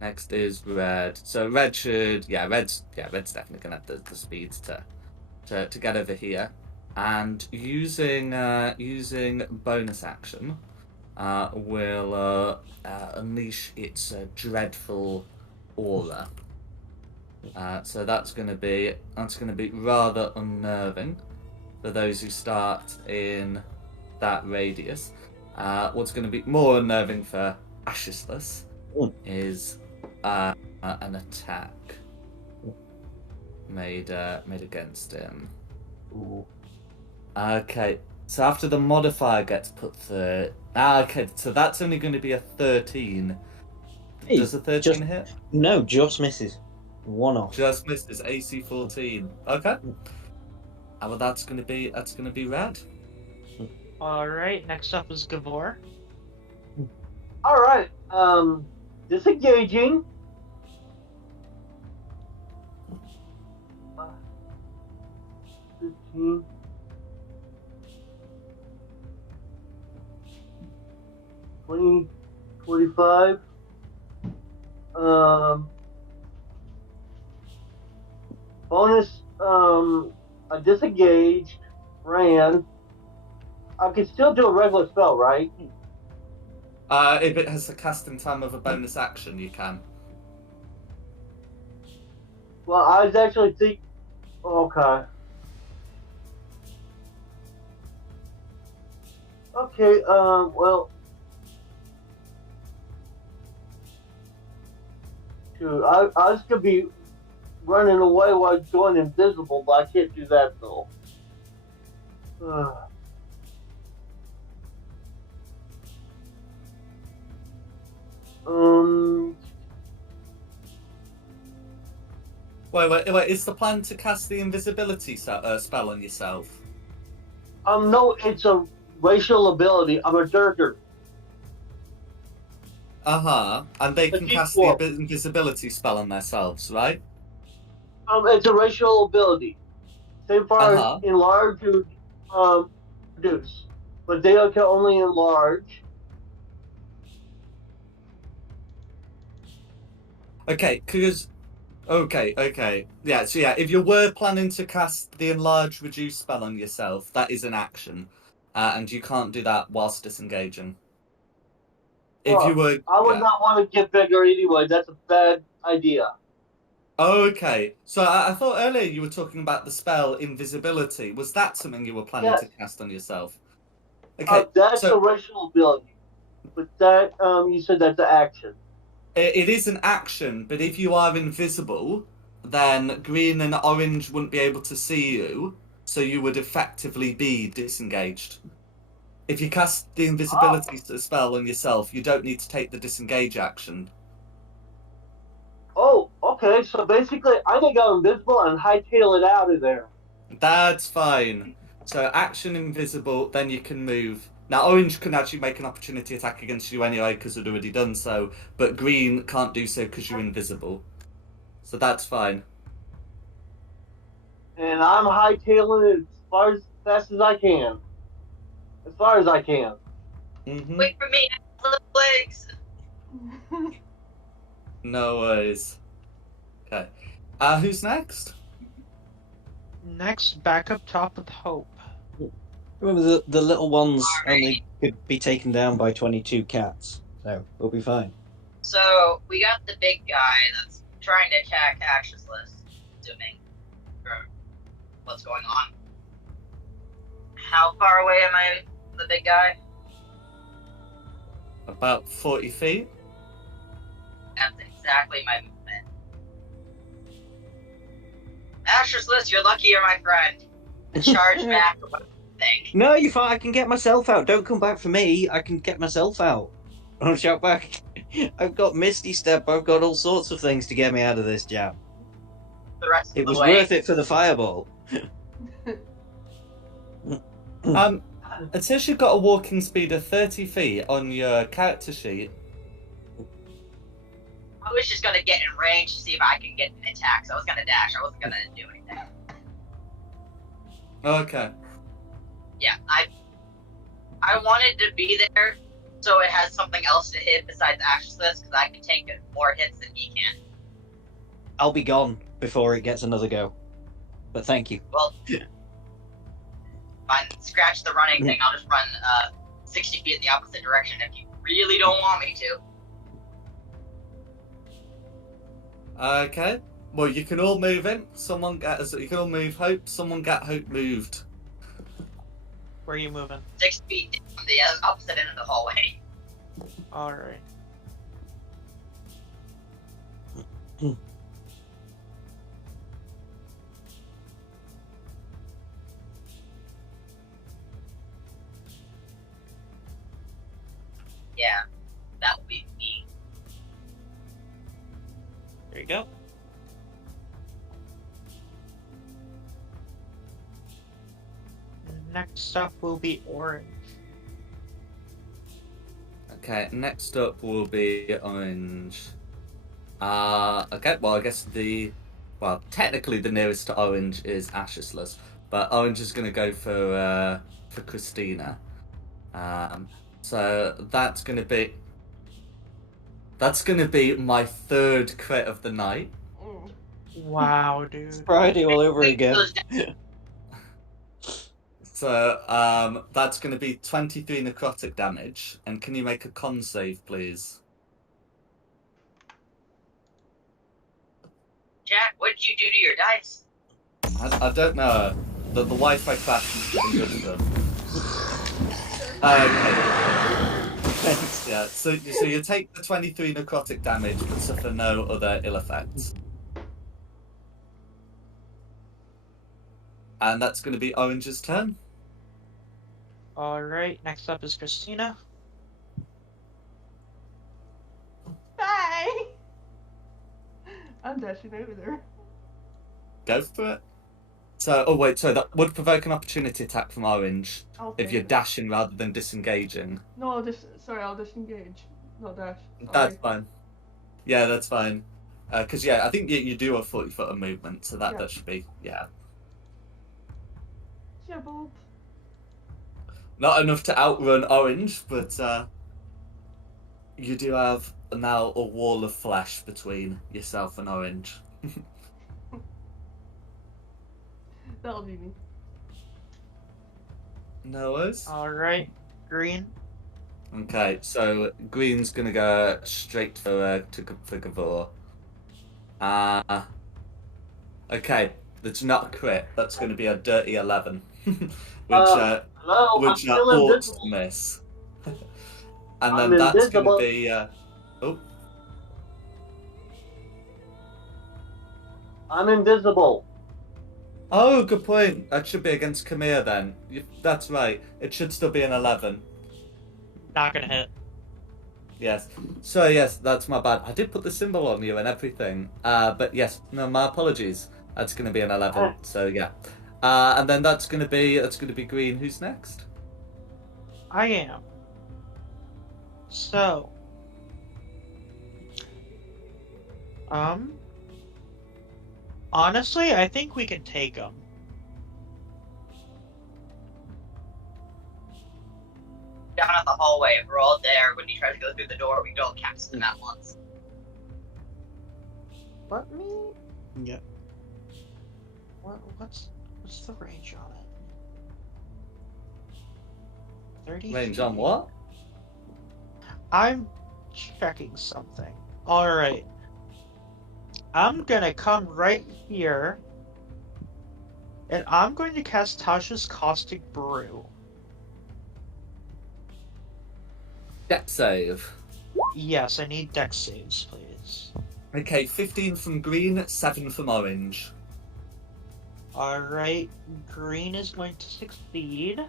Next is red. So red should red's definitely gonna have the speed to get over here. And using bonus action will unleash its dreadful aura. So that's gonna be rather unnerving for those who start in that radius. What's going to be more unnerving for Ashisless is an attack made against him. Ooh. Okay, so after the modifier gets put through, okay, so that's only going to be a 13. Hey, Does a 13 hit? No, just misses. One off. Just misses. AC 14. Okay. Well, that's gonna be rad. All right. Next up is Gavor. All right. Disengaging. Uh, 15. 20, 25. Bonus, I disengaged, ran. I can still do a regular spell, right? If it has the casting time of a bonus action, you can. Well, I was actually thinking. Okay. Okay. Well. Shoot, I was gonna be running away while going invisible, but I can't do that though. Wait. Is the plan to cast the invisibility spell on yourself? No, it's a racial ability. I'm a Durger. And they can cast the D4. invisibility spell on themselves, right? It's a racial ability. Same far as enlarge or reduce, but they can only enlarge. Okay, because okay. Yeah, so yeah, if you were planning to cast the enlarge reduce spell on yourself, that is an action, and you can't do that whilst disengaging. If you were, I would yeah. not want to get bigger anyway. That's a bad idea. Okay, so I thought earlier you were talking about the spell invisibility. Was that something you were planning Yes. to cast on yourself? Okay, That's a so racial ability. But that, you said that's an action. it is an action, but if you are invisible, then green and orange wouldn't be able to see you, so you would effectively be disengaged. If you cast the invisibility spell on yourself, you don't need to take the disengage action. Oh, okay. So basically, I can go invisible and hightail it out of there. That's fine. So action invisible, then you can move. Now orange can actually make an opportunity attack against you anyway because it's already done so, but green can't do so because you're invisible. So that's fine. And I'm hightailing it as far as fast as I can. As far as I can. Mm-hmm. Wait for me, little legs. No worries. Okay. Who's next? Next, back up top with Hope. Remember, the little ones Alright. only could be taken down by 22 cats, so we'll be fine. So we got the big guy that's trying to attack Actionless, assuming from what's going on. How far away am I from the big guy? About 40 feet. That's exactly my movement. Actionless, you're lucky you're my friend. Charge back or what do you think? No, you're fine. I can get myself out. Don't come back for me. I can get myself out. I'll shout back. I've got Misty Step. I've got all sorts of things to get me out of this jam. The rest of It the was way. worth it for the fireball. It says you've got a walking speed of 30 feet on your character sheet. I was just gonna get in range to see if I could get an attack. So I was gonna dash. I wasn't gonna do anything. Okay. Yeah, I wanted to be there so it has something else to hit besides Actionless because I can take more hits than he can. I'll be gone before it gets another go. But thank you. Well, fine. Scratch the running thing. I'll just run 60 feet in the opposite direction if you really don't want me to. Okay. Well, you can all move in. You can all move Hope. Someone get Hope moved. Where are you moving? 6 feet on the opposite end of the hallway. Alright. Yeah, that will be me. There you go. Next up will be Orange. Okay, next up will be orange. Okay, well, I guess technically the nearest to orange is Ashesless, but orange is going to go for Christina. So that's going to be my third crit of the night. Wow, dude. It's Friday all over again. So that's going to be 23 necrotic damage. And can you make a con save, please? Jack, what did you do to your dice? I don't know. The Wi-Fi crash must have been good for them. Okay. Thanks, yeah. So you take the 23 necrotic damage but suffer no other ill effects. And that's going to be Orange's turn. Alright, next up is Christina. Bye! I'm dashing over there. Go for it. So that would provoke an opportunity attack from Orange I'll if take you're it. dashing rather than disengaging. No, I'll disengage. Not dash. Sorry. That's fine. Yeah, that's fine. Because I think you do a 40-foot of movement, so that should be Yeah, Bob. not enough to outrun Orange, but you do have now a wall of flesh between yourself and Orange. That'll be me. No worries. Alright, Green. Okay, so Green's gonna go straight for Gavor. Okay, that's not a crit. That's gonna be a dirty 11, which Hello, I'm which still ought to invisible. miss. And I'm then that's gonna invisible. be oh, I'm invisible. oh, good point. That should be against Khmer then. That's right. It should still be an 11. Not gonna hit. Yes. So yes, that's my bad. I did put the symbol on you and everything. But yes, no, my apologies. That's going to be an 11. So yeah. And then that's going to be Green. Who's next? I am. So. Honestly, I think we can take him. Down at the hallway, if we're all there, when he tries to go through the door, we can all cast him at once. Let me. Yeah. What's the range on it? 30 Range feet. on what? I'm checking something. Alright. I'm gonna come right here. And I'm going to cast Tasha's Caustic Brew. Dex save. Yes, I need dex saves, please. Okay, 15 from Green, 7 from Orange. Alright, Green is going to succeed.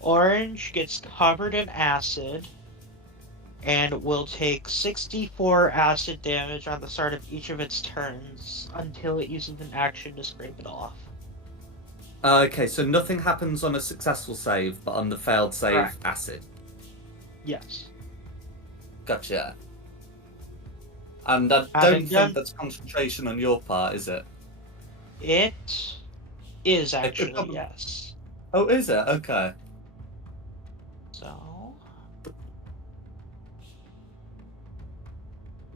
Orange gets covered in acid and will take 64 acid damage on the start of each of its turns until it uses an action to scrape it off. Okay, so nothing happens on a successful save, but on the failed save, Correct. acid. Yes. Gotcha. And I don't think that's concentration on your part, is it? It is could actually, probably- yes. Oh, is it? Okay. So...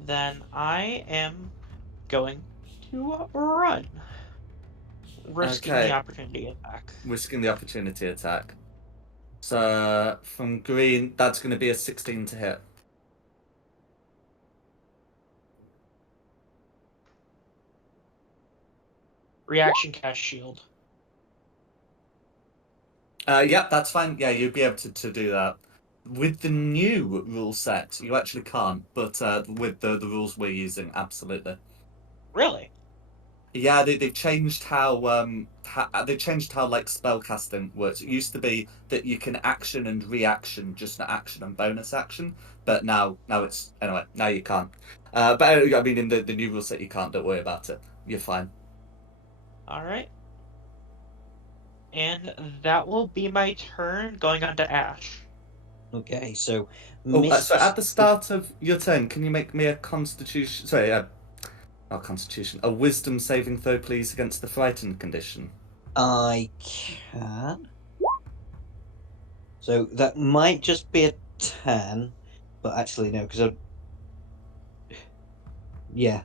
then I am going to run. Risking Okay. the opportunity attack. Risking the opportunity attack. So, from Green, that's going to be a 16 to hit. Reaction cast shield. Yep, that's fine. Yeah, you'll be able to do that. With the new rule set, you actually can't, but with the rules we're using, absolutely. Really? Yeah, they changed how they changed how like spellcasting works. It used to be that you can action and reaction, just not action and bonus action. But now it's anyway. Now you can't. But I mean, in the new rule set, you can't. Don't worry about it. You're fine. All right. And that will be my turn. Going on to Ash. Okay, so So at the start of your turn, can you make me a Constitution? Sorry, not Constitution. A Wisdom saving throw, please, against the frightened condition. I can. So that might just be a 10, but actually no, because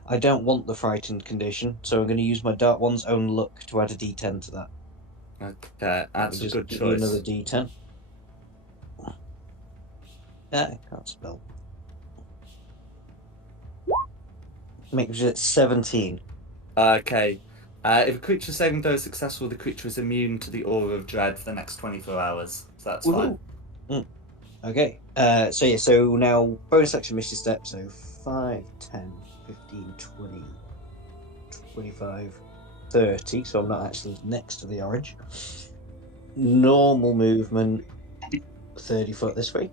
I don't want the frightened condition, so I'm going to use my Dark One's own luck to add a D10 to that. Okay, that's a good Give you choice. another D10. I can't spell. Makes it 17. Okay. If a creature saving throw is successful, the creature is immune to the aura of dread for the next 24 hours. So that's fine. Okay. So now bonus action mission step. So 5, 10, 15, 20, 25, 30. So I'm not actually next to the orange. Normal movement, 30 foot this way.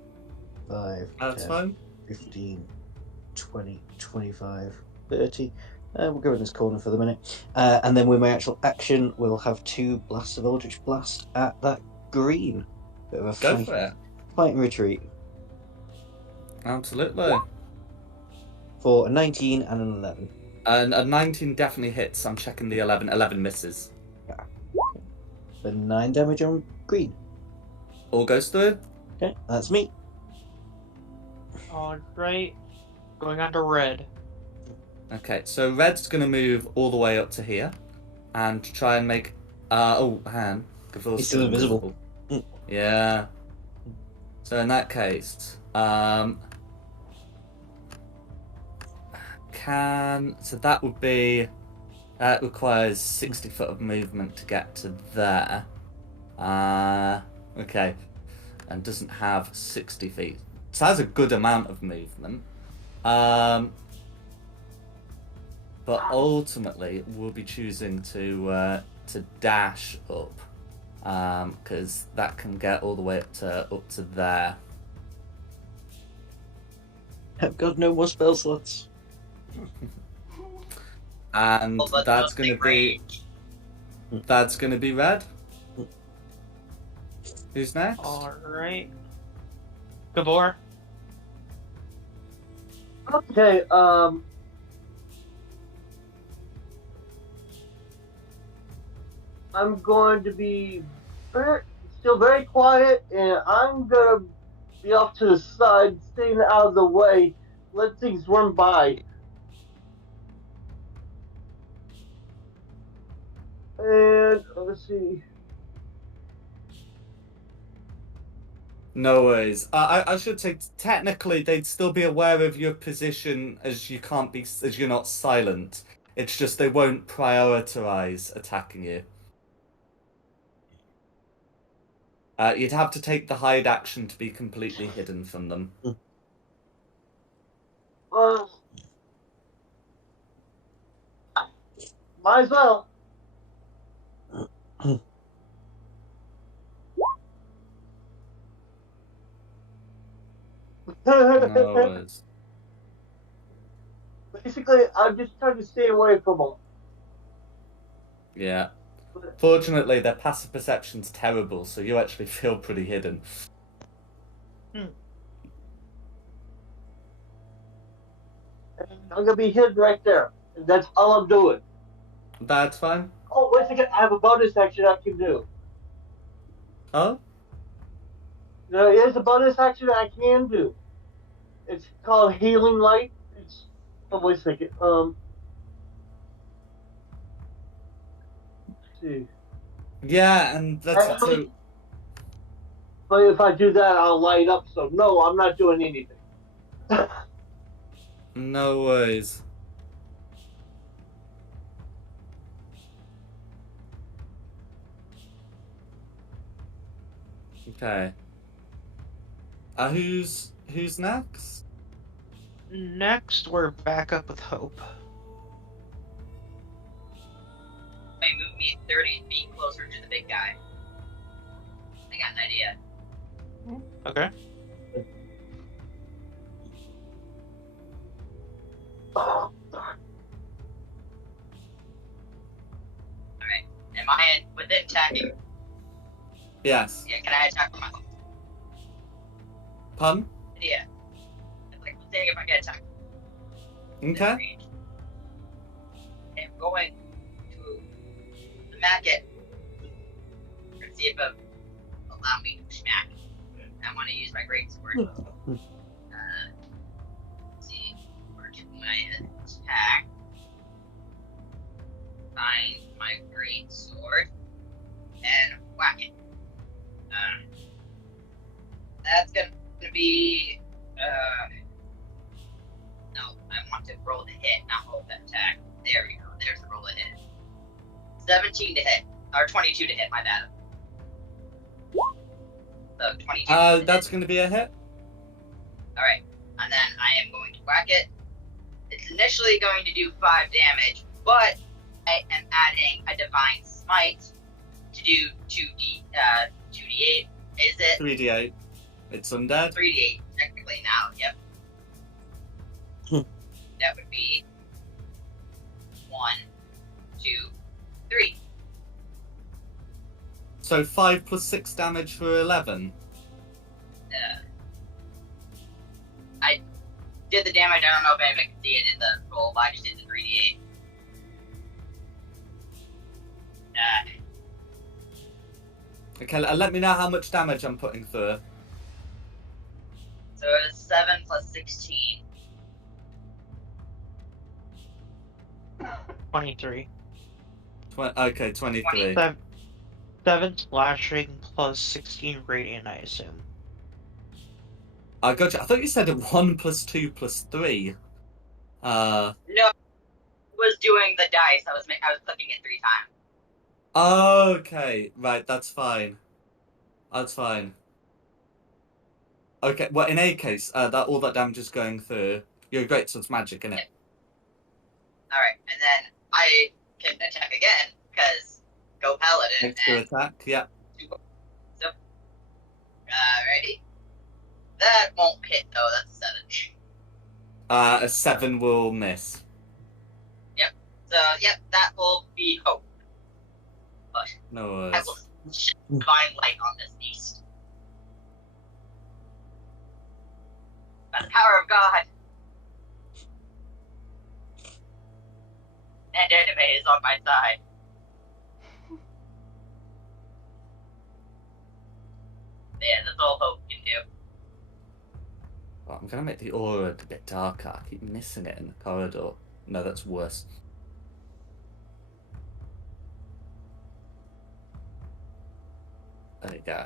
5, That's 10, fine. 15, 20, 25, 30. We'll go in this corner for the minute. And then with my actual action, we'll have 2 blasts of Eldritch Blast at that green. Bit of a Go fight, for it. fight and retreat. Absolutely. For a 19 and an 11. And a 19 definitely hits. I'm checking the 11. 11 misses. For 9 damage on green. All goes through. Okay, that's me. Alright. Going on to red. Okay, so red's gonna move all the way up to here and try and make. Han. He's still invisible. Yeah. So in that case, so that would be. That requires 60 foot of movement to get to there. Okay. And doesn't have 60 feet. So that's a good amount of movement. But ultimately, we'll be choosing to dash up, because that can get all the way up to there. I've got no more spell slots. And Well, that's gonna be red. Who's next? Alright. Gabor. Okay, I'm going to be still very quiet, and I'm gonna be off to the side, staying out of the way, let things run by. And let's see. No worries. I should say technically they'd still be aware of your position as you're not silent. It's just they won't prioritize attacking you. You'd have to take the hide action to be completely hidden from them. Might as well. No worries. Basically, I'm just trying to stay away from them. Yeah. Fortunately, their passive perception's terrible, so you actually feel pretty hidden. And I'm gonna be hidden right there. And that's all I'm doing. That's fine. Oh, wait a second. I have a bonus action I can do. Oh? There is a bonus action I can do. It's called Healing Light. Wait a second. Let's see. Yeah, and that's so. But if I do that, I'll light up. So no, I'm not doing anything. No worries. Okay. Who's next? Next, we're back up with Hope. May move me 30 feet closer to the big guy. I got an idea. Okay. Alright. Am I within attacking? Yes. Yeah, can I attack with my hook? Pun? Yeah. Like, saying if I can attack. Okay. I'm going to smack it. And see if it'll allow me to smack it. I want to use my great sword. Let's see. Or to my attack. Find my great sword. And whack it. That's gonna be. No, I want to roll the hit, not roll the attack. There we go. There's the roll the hit. 17 to hit, or 22 to hit. My bad. So 22. That's going to be a hit. All right, and then I am going to whack it. It's initially going to do 5 damage, but I am adding a divine smite to do 2d8. Is it 3d8. It's undead. 3d8 technically now? Yep. That would be 1, 2, 3. So 5 plus 6 damage for 11. I did the damage. I don't know if anybody can see it in the roll, but I just did the 3d8. Okay, let me know how much damage I'm putting through. So it was 7 plus 16. 23. Okay, 23. 7 slashing plus 16 radiant, I assume. I got you. I thought you said a 1 plus 2 plus 3. No, was doing the dice. I was clicking it 3 times. Okay, right, that's fine. That's fine. Okay, well, in any case, that all that damage is going through. You're great, so it's magic, innit? Yep. Alright, and then I can attack again, because go Paladin. Extra attack, yeah. So, ready? That won't hit, though. That's a 7. A 7 will miss. So, yep, that will be hope. But No I worries. will shine light on this beast. By the power of God. And anime is on my side. Yeah, that's all hope can do. Well, I'm gonna make the aura a bit darker. I keep missing it in the corridor. No, that's worse. There you go.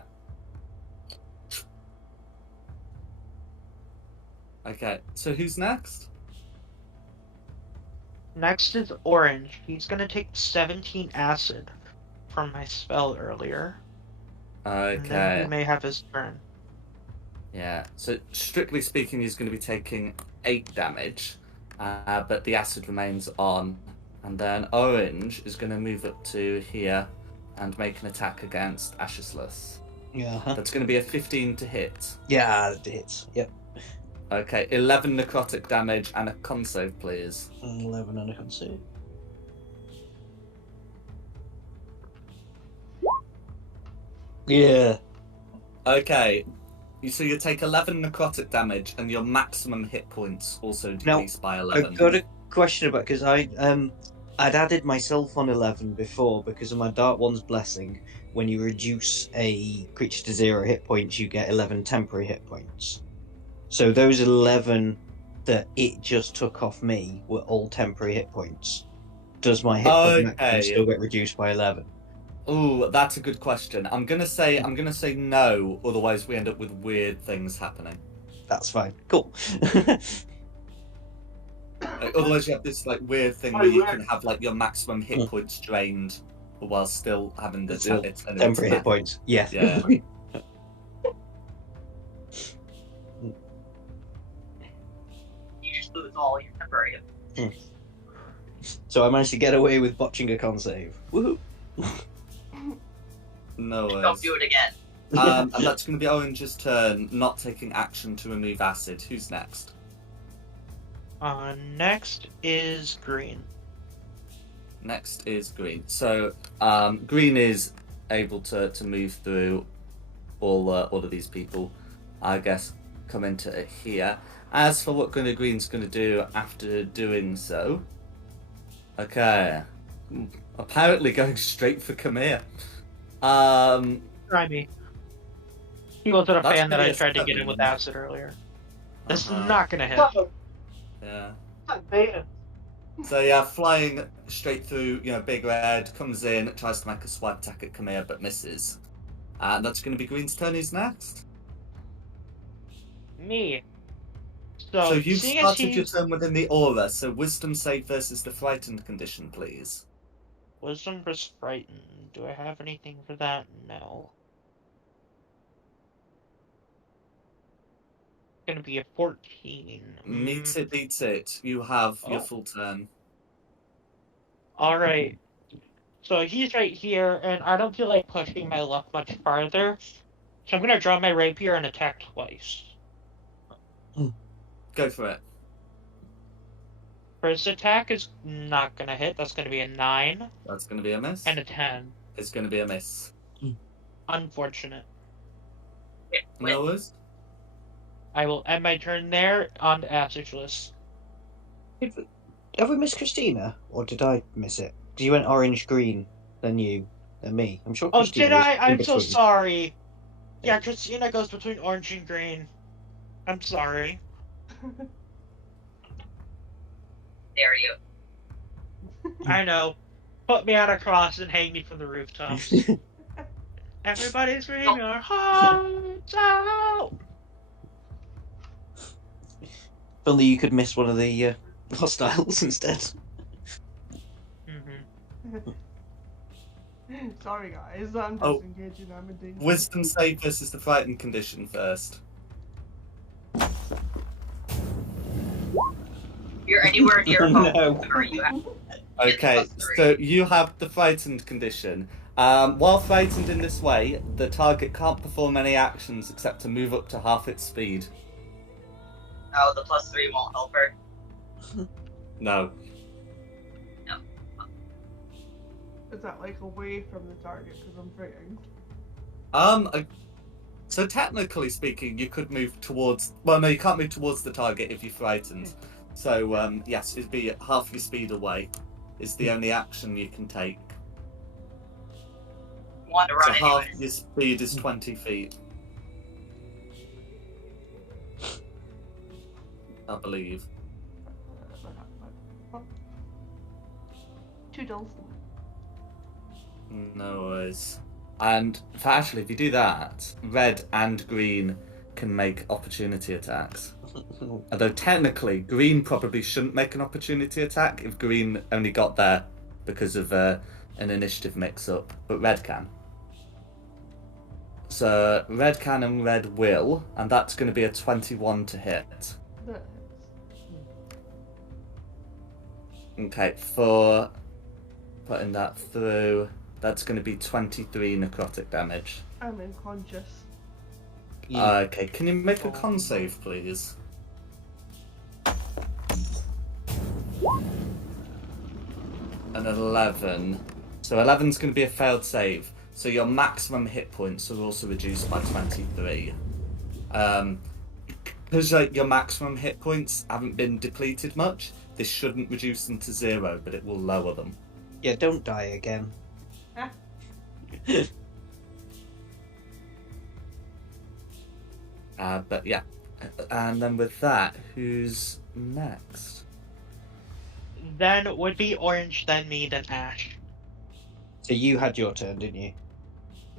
Okay, so who's next? Next is Orange. He's gonna take 17 acid from my spell earlier. And then Okay. he may have his turn. Yeah, so strictly speaking, he's going to be taking 8 damage, but the acid remains on. And then Orange is going to move up to here and make an attack against Ashesless. Yeah. That's going to be a 15 to hit. Yeah, it hits. Yep. Okay, 11 necrotic damage and a con save, please. 11 and a con save. Yeah. Okay, so you take 11 necrotic damage and your maximum hit points also decrease by 11. I've got a question about, because I'd added myself on 11 before because of my Dark One's Blessing. When you reduce a creature to 0 hit points, you get 11 temporary hit points. So those 11 that it just took off me were all temporary hit points. Does my hit point maximum still get reduced by 11? Oh, that's a good question. I'm gonna say no, otherwise we end up with weird things happening. That's fine. Cool. Otherwise you have this like weird thing where you can have like your maximum hit points drained while still having the temporary hit points. Yeah. Yeah. You just lose all your temporary hit. So I managed to get away with botching a con save. Woohoo! No worries. Don't do it again. And that's going to be Orange's turn, not taking action to remove acid. Who's next? Next is Green. Next is Green. So Green is able to move through all of these people. I guess come into here. As for what Green's going to do after doing so, okay, apparently going straight for Khmer. Try me. He wasn't a That's fan that gonna I be tried to a get him with acid earlier. This is Uh-huh. not gonna hit. Yeah. Beta. So yeah, flying straight through, Big Red comes in, tries to make a swipe attack at Khmer but misses. And that's going to be Green's turn. Who's next? Me. So you've seeing as started your he's turn within the aura, so Wisdom save versus the frightened condition, please. Wisdom versus Frightened. Do I have anything for that? No. Gonna be a 14. Meets it, beats it. You have your Oh. full turn. Alright. So he's right here, and I don't feel like pushing my luck much farther. So I'm gonna draw my rapier and attack twice. Go for it. First attack is not gonna hit. That's gonna be a 9 That's going to be a miss. and a 10. It's going to be a miss. Unfortunate. No worries. I will end my turn there on the Asichless. Have we missed Christina, or did I miss it? Because you went orange, green, then you, then me. I'm sure. Oh, Christina did was I? in I'm so between. sorry. Yeah, Christina goes between orange and green. I'm sorry. Dare you. I know. Put me on a cross and hang me from the rooftops. Everybody's screaming our hearts out! If only you could miss one of the hostiles instead. Mm-hmm. Sorry, guys. I'm Oh. disengaging. I'm a danger. Wisdom save versus the frightened condition first. If you're anywhere near Oh, home, no. or you have Okay, It's +3. so you have the frightened condition. While frightened in this way, the target can't perform any actions except to move up to half its speed. Oh, the +3 won't help her. No. Is that like away from the target because I'm frightened? So technically speaking, you could move towards. Well, no, you can't move towards the target if you're frightened. So yes, it'd be half your speed away. Is the only action you can take. Want to So run half anyways. your speed is 20 feet. I believe. $2. No worries. And actually, if you do that, red and green can make opportunity attacks. Although technically, green probably shouldn't make an opportunity attack if green only got there because of an initiative mix-up, but red can. So red can and red will, and that's going to be a 21 to hit. That Okay, for putting that through, that's going to be 23 necrotic damage. I'm unconscious. Okay, can you make a con save, please? An 11. So 11's going to be a failed save. So your maximum hit points are also reduced by 23. Because your maximum hit points haven't been depleted much, this shouldn't reduce them to 0, but it will lower them. Yeah, don't die again. Huh? But yeah. And then with that, who's next? Then would be Orange, then me, then Ash. So you had your turn, didn't you?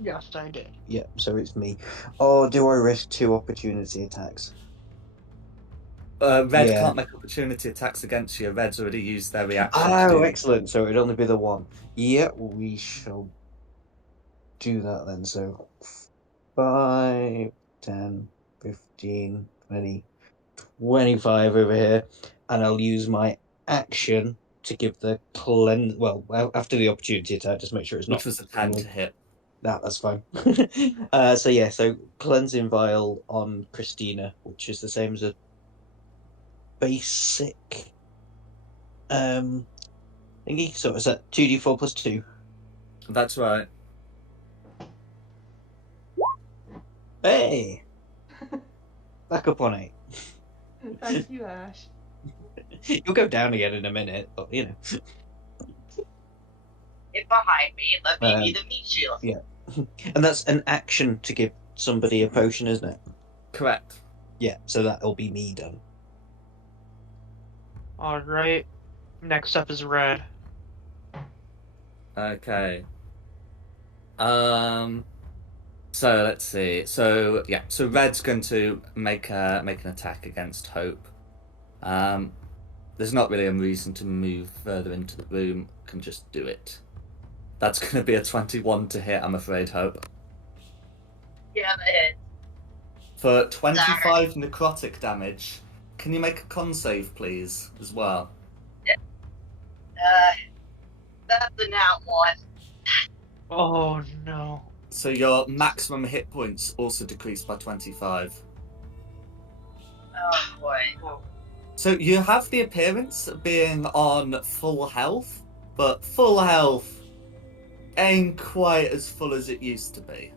Yes, I did. Yeah, so it's me. Or do I risk 2 opportunity attacks? Red Yeah. can't make opportunity attacks against you. Red's already used their reaction. Oh, to... excellent. So it'd only be the 1. Yeah, we shall do that then. So 5, 10, 15, 20, 25 over here. And I'll use my action to give the cleanse. Well, after the opportunity attack, just make sure it's not. Which was a 10 to hit. That's fine. So cleansing vial on Christina, which is the same as a basic thingy. So is that 2d4 plus 2? That's right. Hey! Back up on 8. Thank you, Ash. You'll go down again in a minute, but you know. Get behind me and let me be the meat shield. Yeah. And that's an action to give somebody a potion, isn't it? Correct. Yeah, so that'll be me done. Alright. Next up is Red. Okay. So let's see. So yeah. So Red's going to make an attack against Hope. There's not really a reason to move further into the room. Can just do it. That's going to be a 21 to hit, I'm afraid, Hope. Yeah, that hit. For 25 necrotic damage, can you make a con save, please, as well? That's a nat 1. Oh no. So your maximum hit points also decreased by 25. Oh boy. So you have the appearance of being on full health, but full health ain't quite as full as it used to be.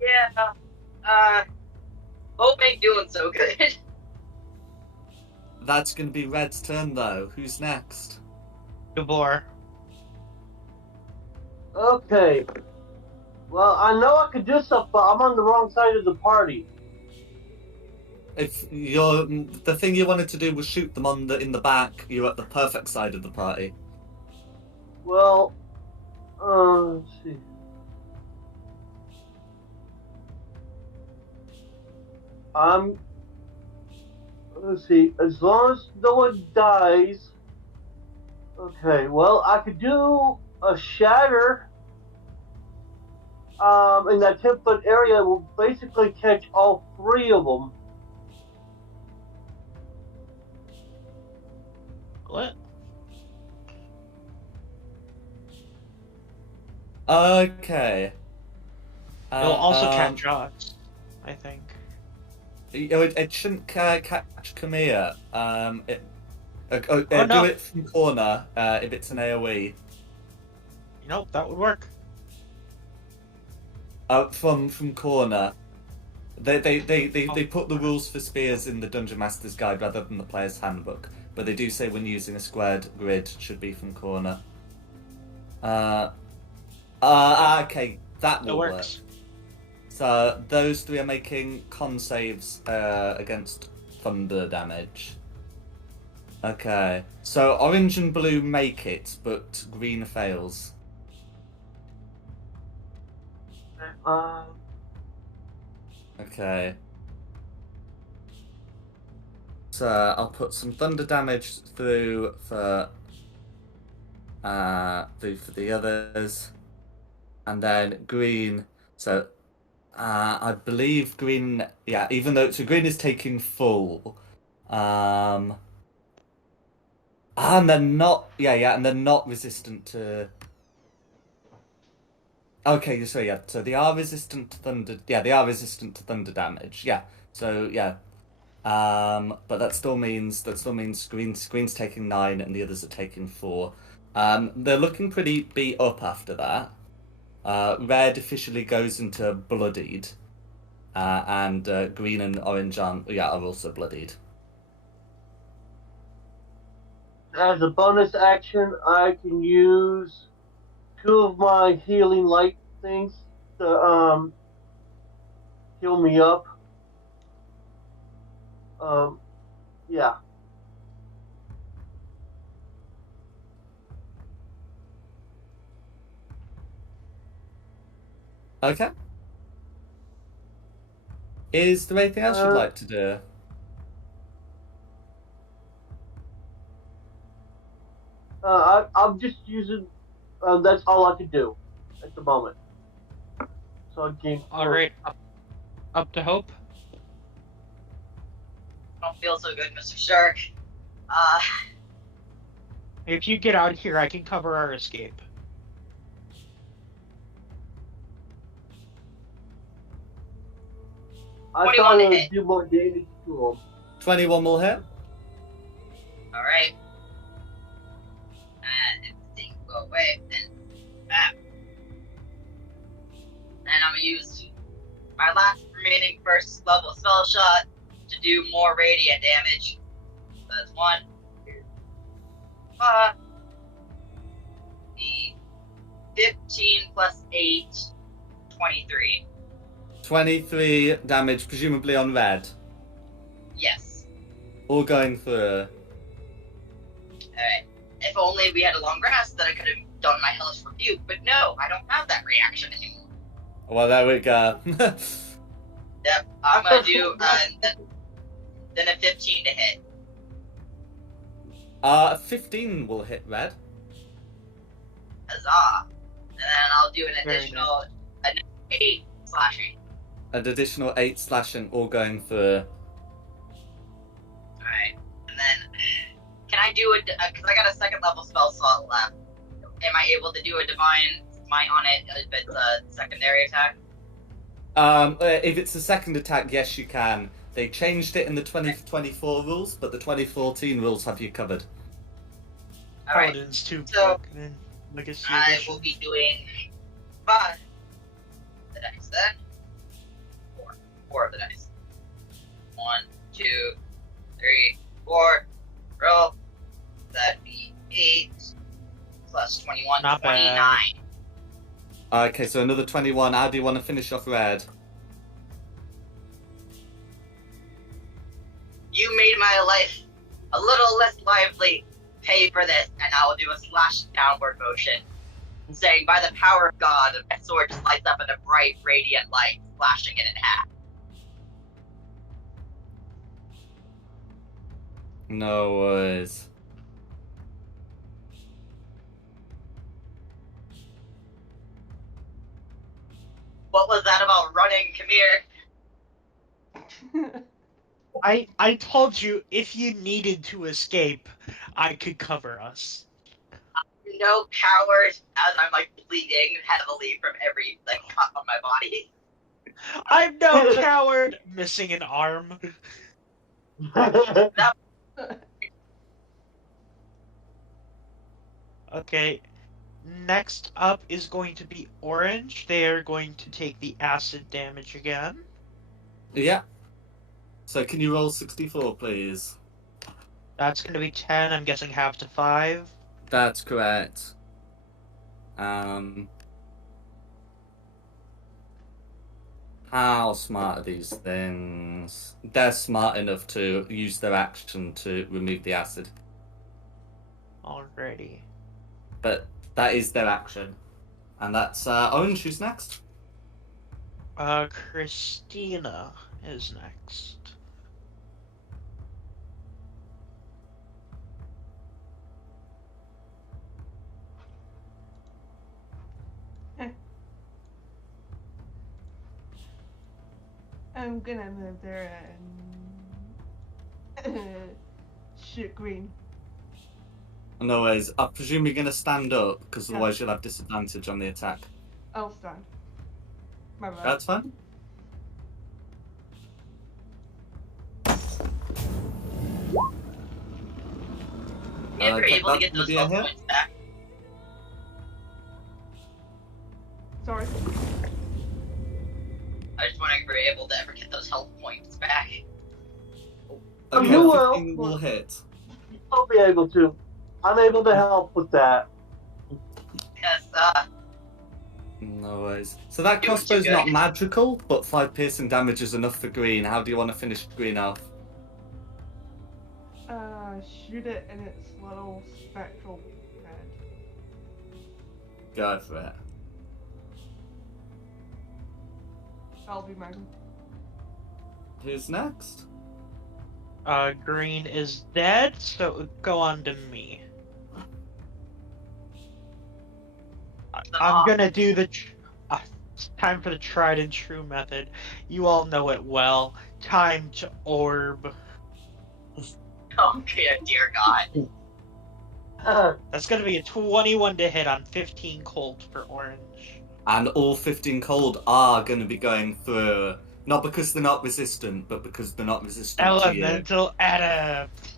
Yeah. Hope ain't doing so good. That's going to be Red's turn, though. Who's next? Gabor. Okay. Well, I know I could do stuff, but I'm on the wrong side of the party. if you're the thing you wanted to do was shoot them in the back, you're at the perfect side of the party. Well, let's see. Let's see. As long as no one dies. Okay. Well, I could do a shatter. In that 10-foot area will basically catch all three of them. What? Okay. It'll also catch us, I think. It shouldn't catch Kamea. no. Do it from corner if it's an AoE. Nope, that would work. From corner. They put the rules for spears in the Dungeon Master's Guide rather than the player's handbook, but they do say when using a squared grid should be from corner. Okay, that will work. So those three are making con saves against thunder damage. Okay, so orange and blue make it, but green fails. Okay. So I'll put some thunder damage through for the others, and then green. So I believe green. Yeah, even though green is taking full. And they're not. Yeah, and they're not resistant to. Okay, so yeah, so they are resistant to thunder. Yeah, they are resistant to thunder damage. Yeah, so yeah, but that still means Green's taking 9 and the others are taking 4. They're looking pretty beat up after that. Red officially goes into bloodied, and green and orange are also bloodied. As a bonus action, I can use 2 of my healing light things to heal me up. Yeah. Okay. Is there anything else you'd like to do? I'm just using. That's all I can do at the moment. So I gain. Alright, up to Hope. I don't feel so good, Mr. Shark. If you get out of here, I can cover our escape. I thought I would do more damage to him. 21 will hit. Alright. And things go away, then that. And I'm gonna use my last remaining first level spell shot to do more radiant damage. So that's 1, 2, 5. The 15 plus 8, 23. 23 damage, presumably on red. Yes. All going through. Alright. If only we had a long rest, then I could have done my hellish rebuke, but no, I don't have that reaction anymore. Well, there we go. Yep, I'm gonna do then a 15 to hit. 15 will hit red. Huzzah! And then I'll do an additional 8 slashing. An additional 8 slashing, all going through. Alright, and then can I do it? Because I got a 2nd level spell slot left. Am I able to do a divine smite on it if it's a secondary attack? If it's a second attack, yes, you can. They changed it in the 2024 rules, but the 2014 rules have you covered. Alright, Paladin's too so broken. I will be doing 5 the dice then. 4 of the dice. 1, 2, 3, 4. Roll. That'd be 8 plus 21, Not 29. bad. Okay, so another 21. How do you want to finish off red? you made my life a little less lively. Pay for this, and I will do a slash downward motion. And saying, by the power of God, my sword just lights up in a bright, radiant light, slashing it in half. No worries. What was that about running? Come here. I told you if you needed to escape, I could cover us. No coward, as I'm like bleeding heavily from every like cut on my body. I'm no coward. Missing an arm. Okay. Next up is going to be Orange. They are going to take the acid damage again. Yeah. So can you roll 64, please? That's going to be 10. I'm guessing half to 5. That's correct. How smart are these things? They're smart enough to use their action to remove the acid. Alrighty. But that is their action. And that's Orange, who's next? Christina is next. I'm gonna move there and shoot green. No worries. I presume you're going to stand up, because Yeah. otherwise you'll have disadvantage on the attack. I'll stand. My bad. That's fine. If you're able to that's get those gonna be a health hit. points back. Sorry. I just wondering if you're able to ever get those health points back. Okay, You will. 15 will hit. I'll be able to. I'm able to help with that. Yes, No worries. So that Do what you crossbow's not got. magical, but 5 piercing damage is enough for green. How do you want to finish green off? Shoot it in its little spectral head. Go for it. That'll be mine. Who's next? Green is dead, so go on to me. I'm gonna do the... it's time for the tried and true method. You all know it well. Time to orb. oh dear God. That's gonna be a 21 to hit on 15 cold for Orange. And all 15 cold are going to be going through, not because they're not resistant, but because they're not resistant to you. Elemental Adept.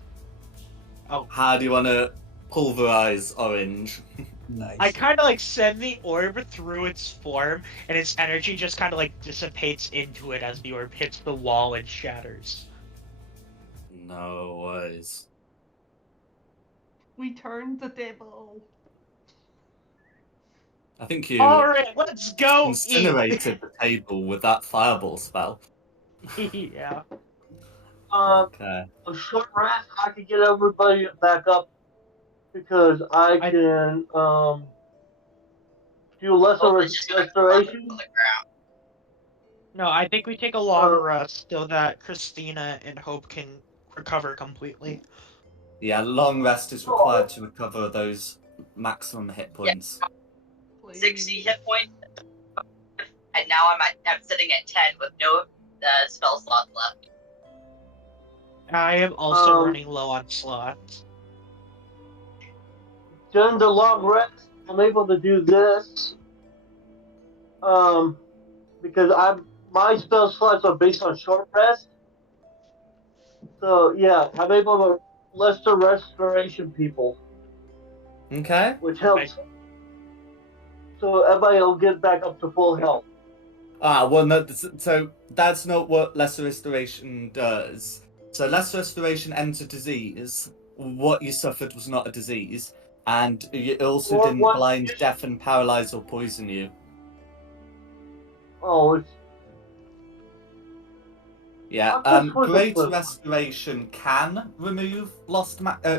Oh, How do you want to pulverize Orange? Nice. I kind of like send the orb through its form, and its energy just kind of like dissipates into it as the orb hits the wall and shatters. No worries. We turned the table. I think you Alright, let's go! incinerated the table with that fireball spell. Yeah. Okay. A short rest, I can get everybody back up because I can do lesser Oh, it's just gonna drop it restoration. on the ground. No, I think we take a long rest so that Christina and Hope can recover completely. Yeah, long rest is required to recover those maximum hit points. Please. 60 hit points. And now I'm sitting at 10 with no spell slots left. I am also running low on slots. During the long rest, I'm able to do this. Because my spell slots are based on short rest. So yeah, I'm able to lesser restoration people, Okay. which helps. So everybody will get back up to full health. Well, no, so that's not what Lesser Restoration does. So Lesser Restoration ends a disease. What you suffered was not a disease. And it also Or didn't what- blind, deafen, paralyze, or poison you. Oh, it's Yeah. I'll just put it Great this way. Restoration can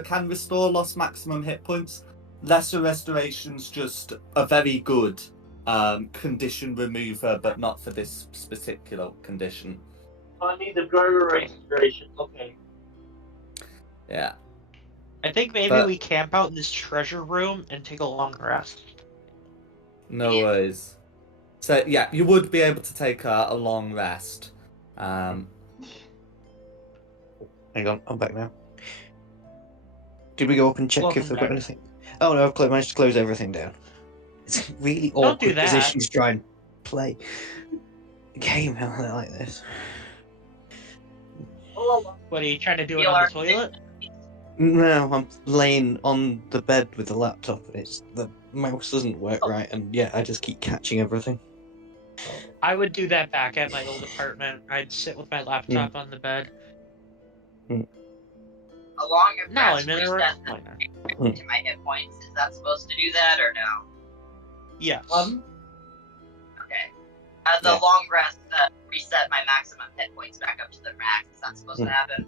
can restore lost maximum hit points. Lesser Restoration's just a very good condition remover, but not for this particular condition. I need the driver registration. Okay. Yeah. I think maybe But- we camp out in this treasure room and take a long rest. No worries. So yeah, you would be able to take a long rest. Hang on, I'm back now. Did we go up and check Welcome if they've got back. anything? Oh no, I've managed to close everything down. It's a really Don't do awkward that. position to try and play a game like this. What are you trying to do it on the toilet? No, I'm laying on the bed with the laptop. The mouse doesn't work right, and yeah, I just keep catching everything. I would do that back at my old apartment. I'd sit with my laptop on the bed. A long No, I rest mean, resets to my hit points. Is that supposed to do that or no? Yes. Okay. The Yeah. long rest reset my maximum hit points back up to the max. Is that supposed to happen?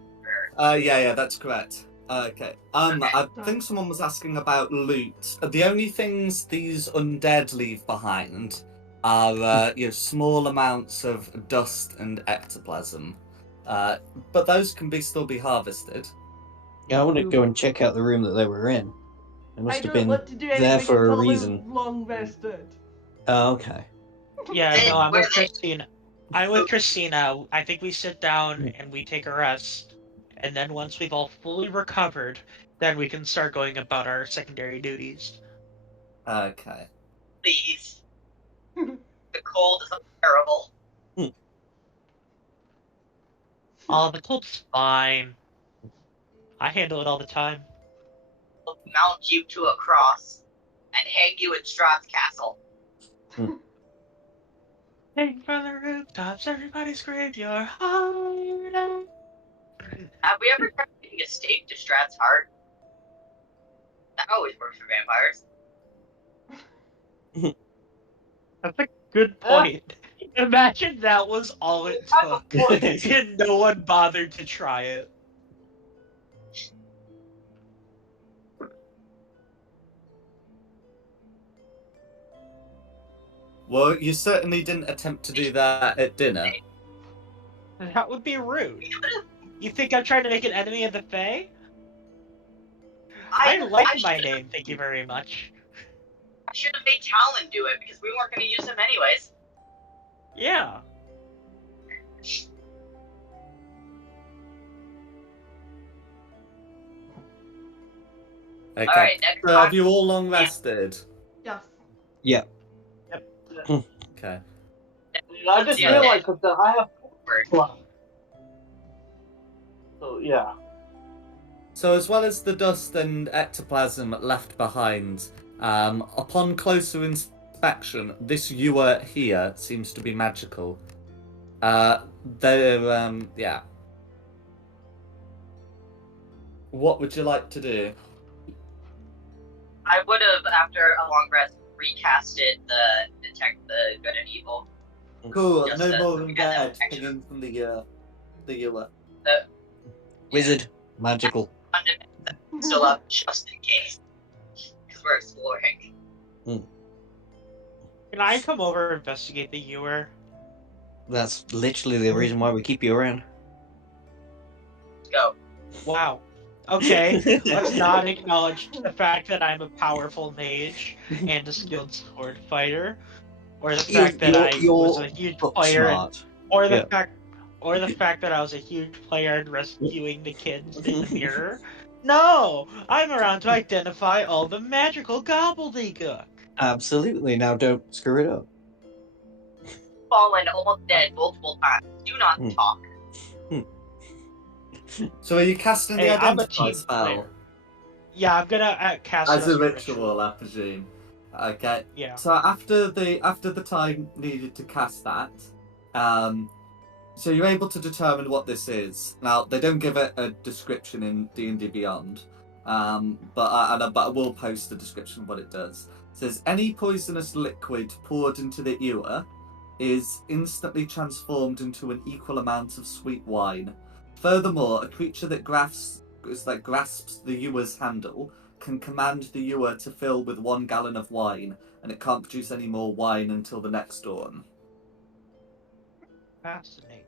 Or... Yeah, that's correct. Okay. I think someone was asking about loot. The only things these undead leave behind are small amounts of dust and ectoplasm. But those can still be harvested. Yeah, I want to go and check out the room that they were in. It I must have don't been want to do there anything for a until reason. we're long rested. Oh, okay. Yeah, They- no, I'm where with they- Christina. I'm with Christina. I think we sit down and we take a rest, and then once we've all fully recovered, then we can start going about our secondary duties. Okay. Please. The cold is terrible. Oh, the cold's fine. I handle it all the time. I'll mount you to a cross and hang you in Straud's castle. Hang from the rooftops, everybody scream your heart out. Have we ever tried giving a stake to Straud's heart? That always works for vampires. That's a good point. Imagine that was all it took, and no one bothered to try it. Well, you certainly didn't attempt to do that at dinner. That would be rude. You think I'm trying to make an enemy of the Fae? I like my name, thank you very much. I should have made Talon do it because we weren't going to use him anyways. Yeah. Okay. Alright, next So have time. you all long rested? Yes. Yeah. Okay. I just Yeah. realized that I have Word. left. So yeah. So as well as the dust and ectoplasm left behind, upon closer inspection, this ewer here seems to be magical. Yeah. What would you like to do? I would have, after a long rest, recasted the detect the good and evil. Cool, Just no a- more than yeah, dead action. pinging from the ewer. Wizard. Magical. Still up just in case. Because we're exploring. Can I come over and investigate the ewer? That's literally the reason why we keep you around. Go. Wow. Okay, let's not acknowledge the fact that I'm a powerful mage and a skilled sword fighter, or the fact that I was a huge book player, smart. or the Yeah. fact that I was a huge player in rescuing the kids in the mirror. No, I'm around to identify all the magical gobbledygook. Absolutely. Now don't screw it up. Fallen, almost dead multiple times. Do not talk. So are you casting the Hey, I'm a identify team spell? player. Yeah, I'm gonna cast As it a ritual, I presume. Okay. Yeah. So after the time needed to cast that, so you're able to determine what this is. Now they don't give it a description in D&D Beyond, but I will post the description of what it does. It says any poisonous liquid poured into the ewer is instantly transformed into an equal amount of sweet wine. Furthermore, a creature that grasps the ewer's handle can command the ewer to fill with 1 gallon of wine, and it can't produce any more wine until the next dawn. Fascinating.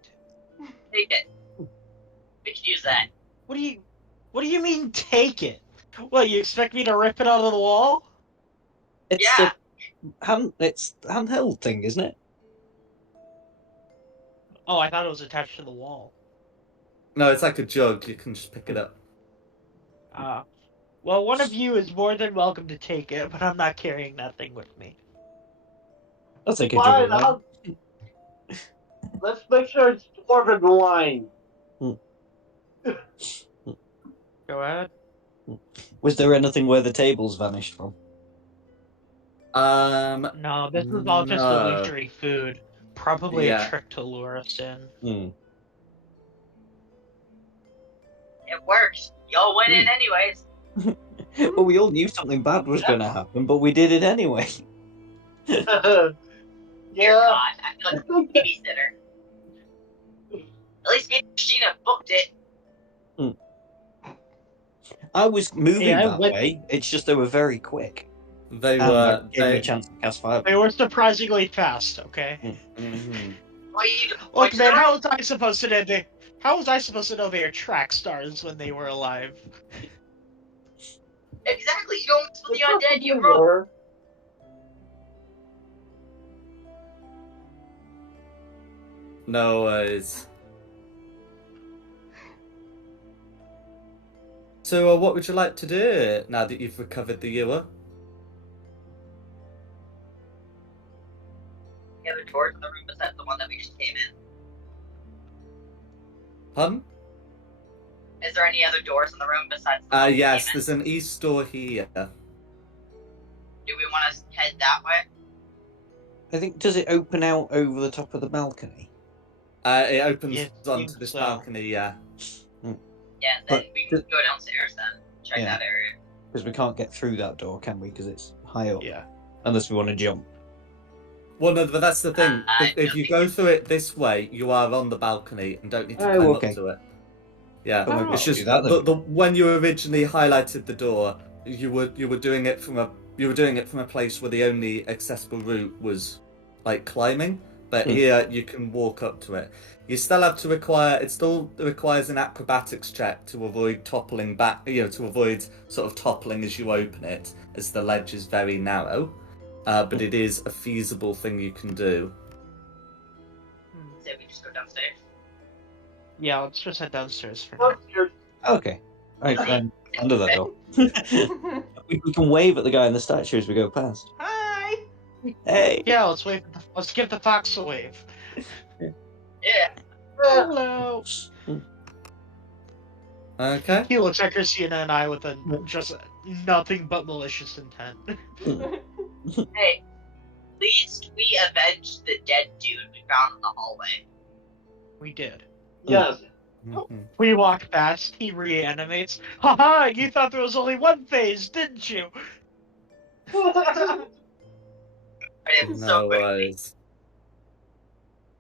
Take it. We can use that. What do you mean take it? What, you expect me to rip it out of the wall? It's Yeah. it's the handheld thing, isn't it? Oh, I thought it was attached to the wall. No, it's like a jug. You can just pick it up. Well, one of you is more than welcome to take it, but I'm not carrying that thing with me. I'll take a Fine, jug of wine. let's make sure it's dwarven wine. Go ahead. Was there anything where the tables vanished from? No, this is all just No. illusory food. Probably Yeah. a trick to lure us in. Hmm. It works. Y'all win it anyways. Well, we all knew something bad was going to happen, but we did it anyway. Dear Yeah. God, I feel like a babysitter. At least me and Christina booked it. I was moving Yeah, I that went- way. It's just they were very quick. They And were. that gave me a chance to cast fire. They were surprisingly fast, okay? Mhm. Why you Look, man, how was I supposed to know they are track stars when they were alive? Exactly, you don't for the undead, you You broke. were. No worries. So, what would you like to do now that you've recovered the ewer? The other doors in the room besides the one that we just came in. Pardon? Is there any other doors in the room besides the one we Yes, came in? there's an east door here. Do we want to head that way? I think, does it open out over the top of the balcony? It opens Yeah, I onto think this so. balcony, yeah. Yeah, then But we can go downstairs then. Check Yeah. that area. Because we can't get through that door, can we? Because it's high up. Yeah. Unless we want to jump. Well, no, but that's the thing. If you nothing. go through it this way, you are on the balcony and don't need to Oh, climb okay. up to it. Yeah, But maybe Oh. it's we'll just do that then. when you originally highlighted the door, you were doing it from a place where the only accessible route was like climbing. But here you can walk up to it. You still have to it still requires an acrobatics check to avoid toppling back, to avoid sort of toppling as you open it, as the ledge is very narrow. But it is a feasible thing you can do. So we just go downstairs. Yeah, let's just head downstairs for now. Upstairs. Okay. Right, then. Under that door. we can wave at the guy in the statue as we go past. Hi! Hey! Yeah, let's wave. Let's give the fox a wave. Yeah. Hello. Okay. He looks at Christina and I with just nothing but malicious intent. Hey, at least we avenged the dead dude we found in the hallway. We did. Yes. Mhm. We walk past, he reanimates. Haha, you thought there was only one phase, didn't you? I did No so quickly. worries.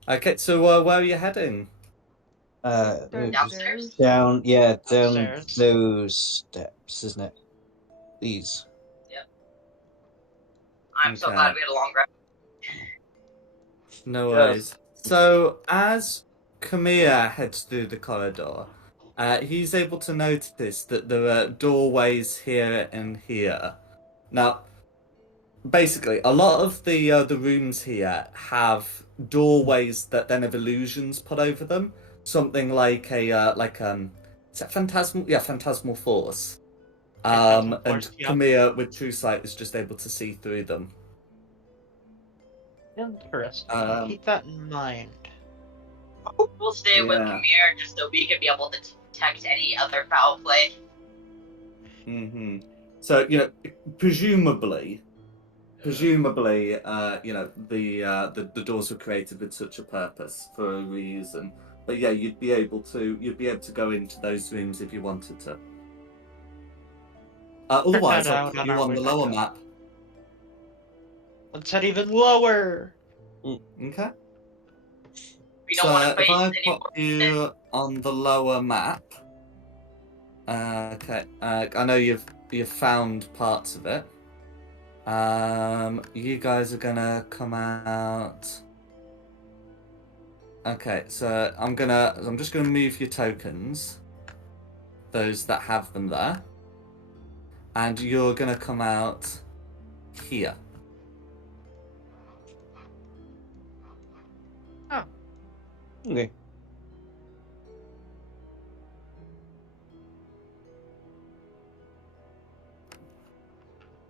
Okay, so where are you heading? Downstairs. Down Upstairs. those steps, isn't it? These. I'm so Okay. glad we had a long rest. No Yes. worries. So as Kamia heads through the corridor, he's able to notice that there are doorways here and here. Now, basically, a lot of the rooms here have doorways that then have illusions put over them. Something like is that phantasmal force. Phantasmal And force, yeah. Kamia with True Sight is just able to see through them. Interesting. Um, Keep that in mind. We'll stay with Yeah. Kamir just so we can be able to detect any other foul play. Mm-hmm. So presumably, the doors were created with such a purpose for a reason. But yeah, you'd be able to go into those rooms if you wanted to. Otherwise, Head I'll out put on you our on way the back lower up. map. Let's head even lower. Okay. We don't want to if face I any put more. you on the lower map, okay. I know you've found parts of it. You guys are gonna come out. Okay, so I'm just gonna move your tokens, those that have them there, and you're gonna come out here. Okay.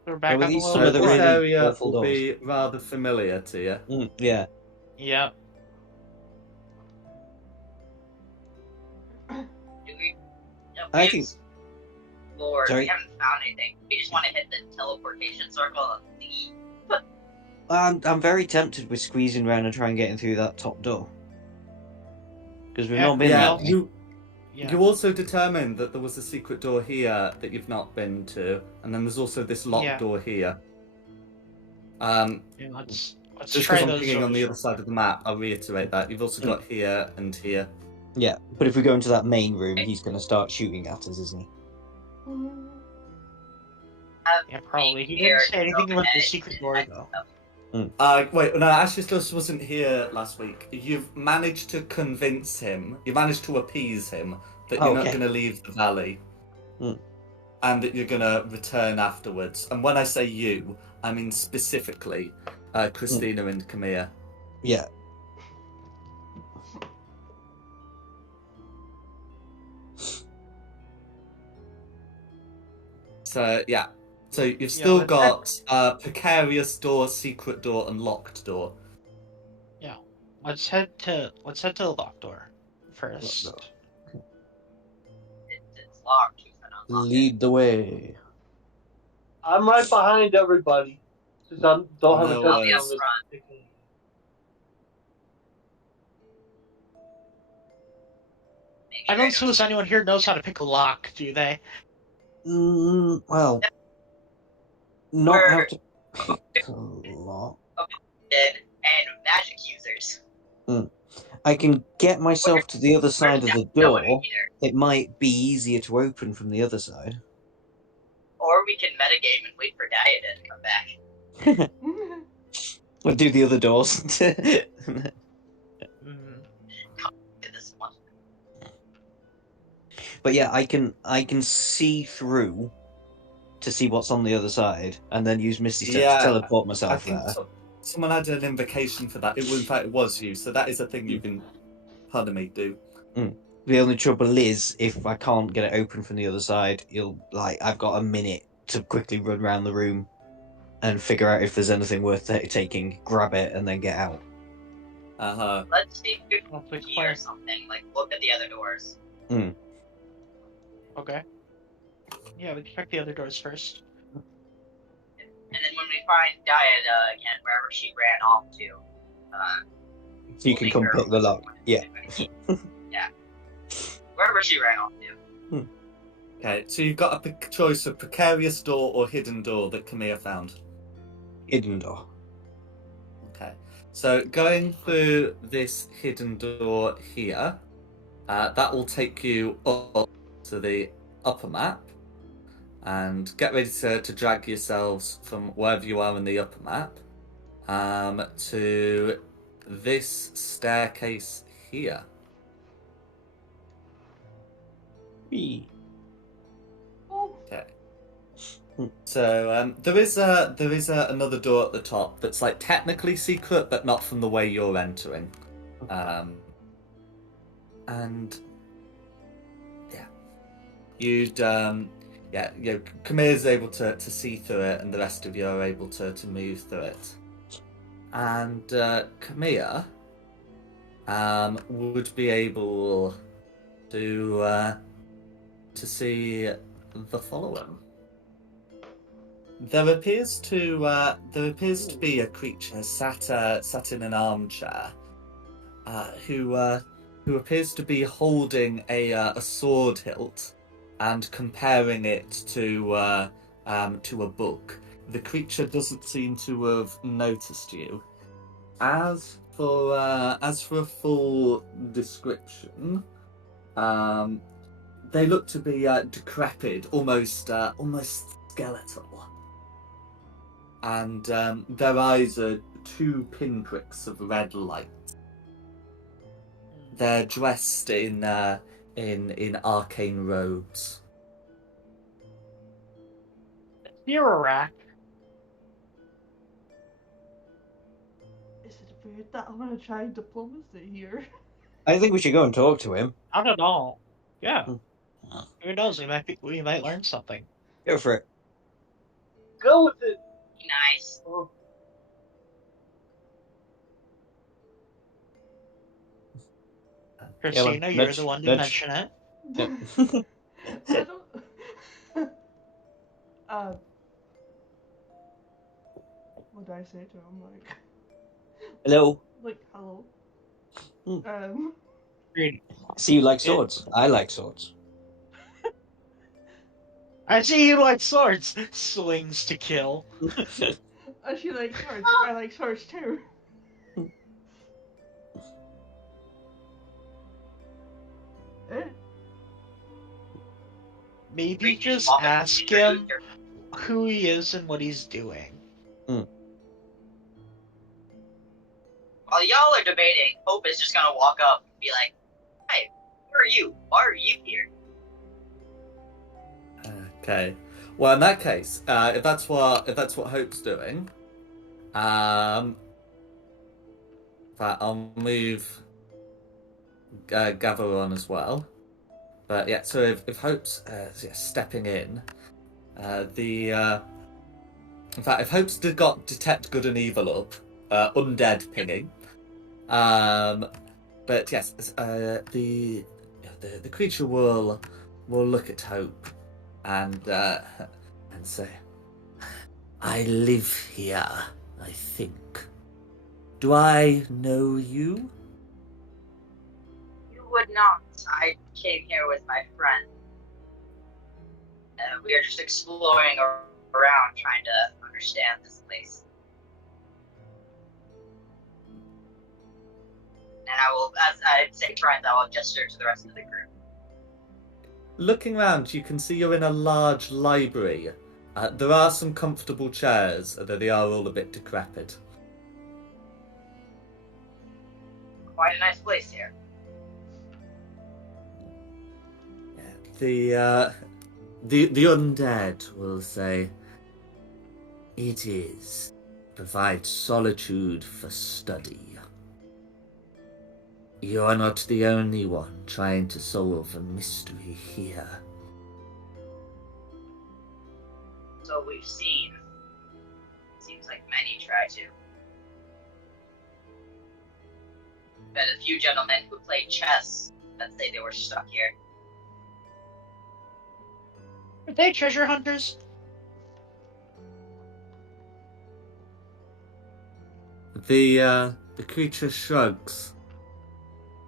We're back Are on the these little some of the This really area awful will doors? be rather familiar to you. Yeah. Yep. Do we? No, I think- Lord, Sorry? we haven't found anything. We just want to hit the teleportation circle and leave. I'm very tempted with squeezing around and trying getting through that top door. Because we've Yeah, not been Yeah, that way. Yeah. you also determined that there was a secret door here that you've not been to, and then there's also this locked Yeah. door here. Yeah, let's Just try because I'm those pinging on the other doors. side of the map, I'll reiterate that. You've also got here and here. Yeah, but if we go into that main room, he's going to start shooting at us, isn't he? Yeah, probably. He didn't say anything about the secret door, though. Wait, no, Ashley wasn't here last week. You've managed to convince him, you managed to appease him that you're not Okay. going to leave the valley. And that you're going to return afterwards. And when I say you, I mean specifically Christina and Camilla. Yeah. So, yeah. So you've still let's got precarious door, secret door, and locked door. Yeah. Let's head to the locked door first. Locked It's locked. We can unlock it. Lead the way. I'm right behind everybody. Since I don't have a No touch I'll be up worries. on front. this. Make I sure don't suppose anyone here knows how to pick a lock, do they? Well, not We're- how to pick a lock. and magic users. I can get myself to the other side of the No one door. either. It might be easier to open from the other side. Or we can metagame and wait for Diadem to come back. We'll do the other doors. Mhm. To this one. But yeah, I can see through to see what's on the other side, and then use Misty Step Yeah, to teleport I myself think there. someone had an invocation for that. In fact, it was you. So that is a thing you can, pardon me, do. The only trouble is, if I can't get it open from the other side, I've got a minute to quickly run around the room and figure out if there's anything worth taking, grab it, and then get out. Uh-huh. Let's see if I'll we pick can hear one. something. Like, look at the other doors. Okay. Yeah, we can check the other doors first. And then when we find Diada again, wherever she ran off to, So you can come pick the lock. Yeah. Yeah. Wherever she ran off to. Okay, so you've got a choice of precarious door or hidden door that Camilla found. Hidden door. Okay, so going through this hidden door here, that will take you up to the upper map. And get ready to drag yourselves from wherever you are in the upper map to this staircase here. Okay. So there is another door at the top that's like technically secret, but not from the way you're entering. And yeah, Camilla's able to see through it, and the rest of you are able to move through it. And Camilla would be able to see the following. There appears to be a creature sat in an armchair, who appears to be holding a sword hilt and comparing it to a book. The creature doesn't seem to have noticed you, As for a full description, they look to be decrepit, almost skeletal, and their eyes are two pinpricks of red light. They're dressed in arcane robes. You're a rack. Is it weird that I'm gonna try diplomacy here? I think we should go and talk to him. Not at all. Yeah. Hmm. Who knows? We might learn something. Go for it. Go with it. Nice. Oh, Christina, you're the one to nudge. mention it. Yep. I don't. What did I say to him? Hello. Like hello. Hmm. Agreed. See, you like swords. I like swords. I see you like swords. Swings to kill. She likes swords. I like swords too. Maybe just ask him who he is and what he's doing. While y'all are debating, Hope is just gonna walk up and be like, "Hey, who are you? Why are you here?" Okay. Well, in that case, if that's what Hope's doing, I'll move Gather on as well. But yeah, so if Hope's stepping in, in fact, if Hope's got detect good and evil up, undead pinging, but yes, the creature will look at Hope and say, "I live here, I think. Do I know you?" You would not. I came here with my friend. We are just exploring around, trying to understand this place. And I will, as I say friends, I will gesture to the rest of the group. Looking around, you can see you're in a large library. There are some comfortable chairs, though they are all a bit decrepit. Quite a nice place here. The undead will say, "It is. Provides solitude for study. You're not the only one trying to solve a mystery here." So we've seen. Seems like many try to. Met a few gentlemen who played chess that say they were stuck here. Are they treasure hunters? The creature shrugs.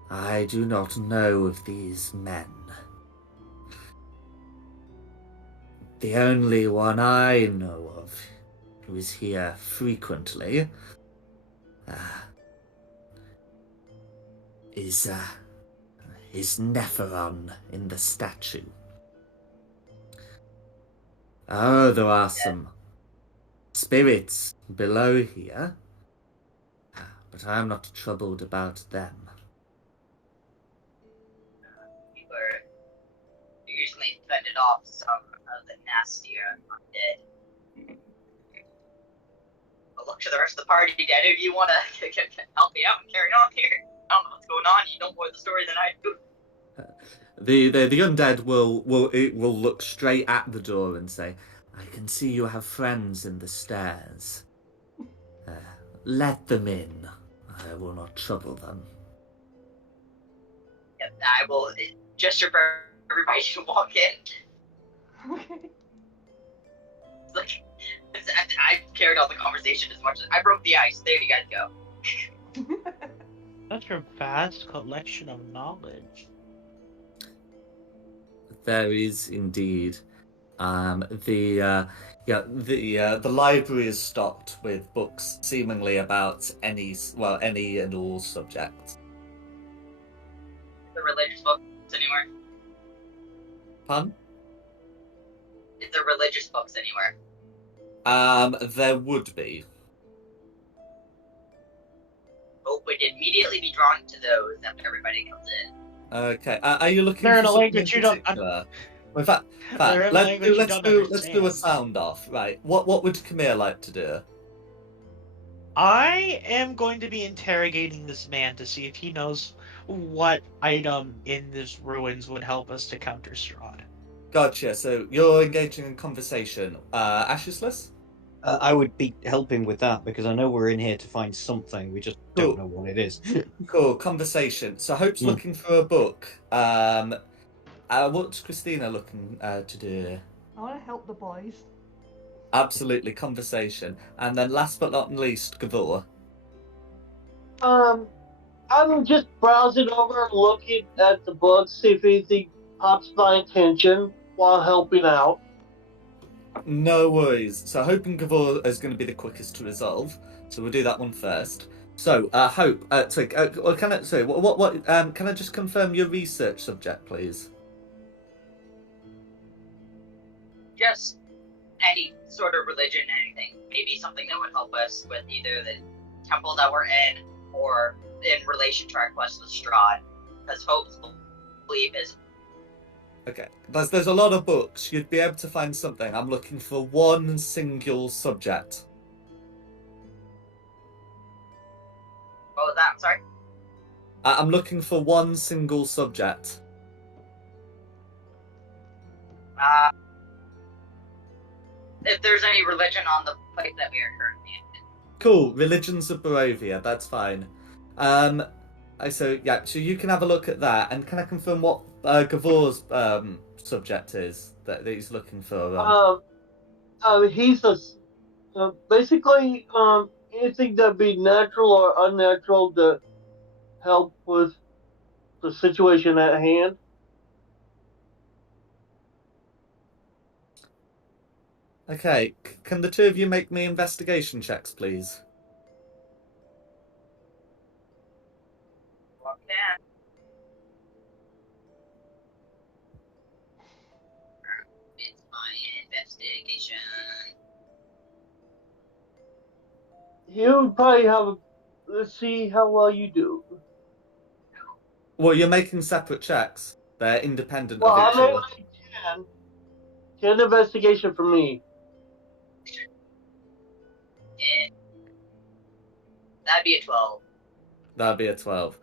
"I do not know of these men. The only one I know of who is here frequently is Nepheron in the statue. Oh, there are some spirits below here, but I'm not troubled about them." People are usually fended off some of the nastier undead. But look to the rest of the party, Dad. If you want to help me out and carry on here, I don't know what's going on. You know more of the story than I do. The undead will look straight at the door and say, "I can see you have friends in the stairs. Let them in. I will not trouble them." Yep, I will gesture for everybody to walk in. Okay. It's like, I carried on the conversation as much as I broke the ice. There you guys go. Such a vast collection of knowledge. There is indeed. Yeah, the library is stocked with books seemingly about any and all subjects. The religious books anywhere? Pardon? Is there religious books anywhere? There would be. Hope would immediately be drawn to those after everybody comes in. Okay. Are you looking They're for in a something language in you don't particular? Well, in fact, They're in a language you don't let's do a understand. sound off. Right. What would Camille like to do? I am going to be interrogating this man to see if he knows what item in this ruins would help us to counter Straud. Gotcha. So you're engaging in conversation. Ashesless? I would be helping with that because I know we're in here to find something. We just Cool. don't know what it is. Cool. Conversation. So Hope's looking for a book. What's Christina looking to do? I want to help the boys. Absolutely, conversation. And then last but not least, Gavor. I'm just browsing over, looking at the books, see if anything pops my attention while helping out. No worries. So Hope and Gavor is going to be the quickest to resolve. So we'll do that one first. So Hope, can I just confirm your research subject, please? Just any sort of religion, anything. Maybe something that would help us with either the temple that we're in or in relation to our quest with Straud. Because Hope's belief is Okay. There's a lot of books. You'd be able to find something. I'm looking for one single subject. what was that? I'm sorry. I'm looking for one single subject. If there's any religion on the place that we are currently in. Cool. Religions of Barovia. That's fine. So you can have a look at that. And can I confirm what Gavor's subject is that he's looking for? He's basically anything that'd be natural or unnatural to help with the situation at hand. Okay. Can the two of you make me investigation checks, please? Okay. It's my investigation. You would probably have. Let's see how well you do. Well, you're making separate checks. They're independent Well, of each I other. made like 10 investigation for me. Yeah. That'd be a 12. That'd be a 12.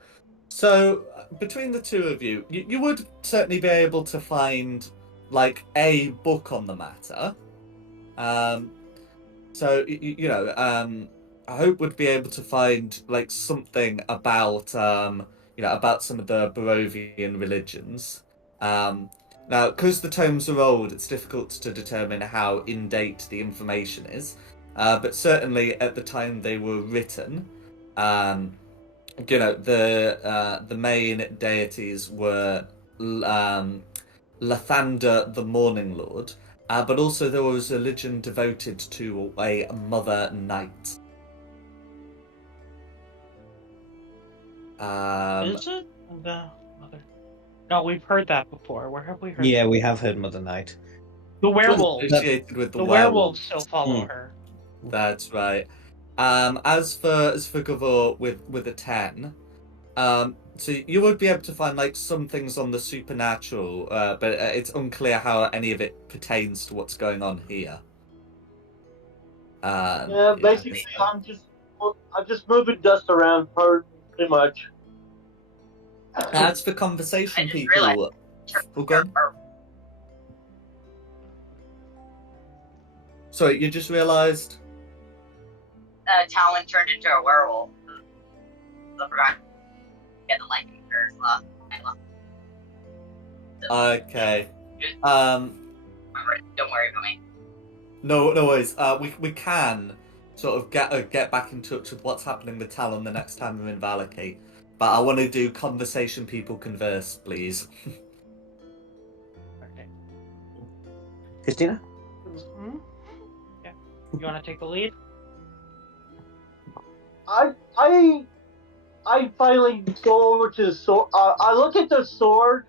So, between the two of you, you would certainly be able to find, like, a book on the matter. I hope would be able to find, like, something about, about some of the Barovian religions. Now, because the tomes are old, it's difficult to determine how in-date the information is. But certainly at the time they were written, the main deities were Lathander, the Morning Lord, but also there was a religion devoted to a Mother Night. Is it the mother? No, we've heard that before. Where have we heard? Yeah, we have heard Mother Night. The werewolves. Associated with the werewolves still follow her. That's right. As for Gavor with a 10, so you would be able to find like some things on the supernatural, but it's unclear how any of it pertains to what's going on here. Basically, I'm just moving dust around pretty much. As for conversation, people. Realized- Oh, go on. Sorry, you just realised. Talon turned into a werewolf. I forgot. Get the lightning curse last. Okay. Don't worry about me. No worries. We can sort of get back in touch with what's happening with Talon the next time we're in Valakate. But I want to do conversation people converse, please. Okay. Christina? Hmm? You want to take the lead? I finally go over to the sword. I look at the sword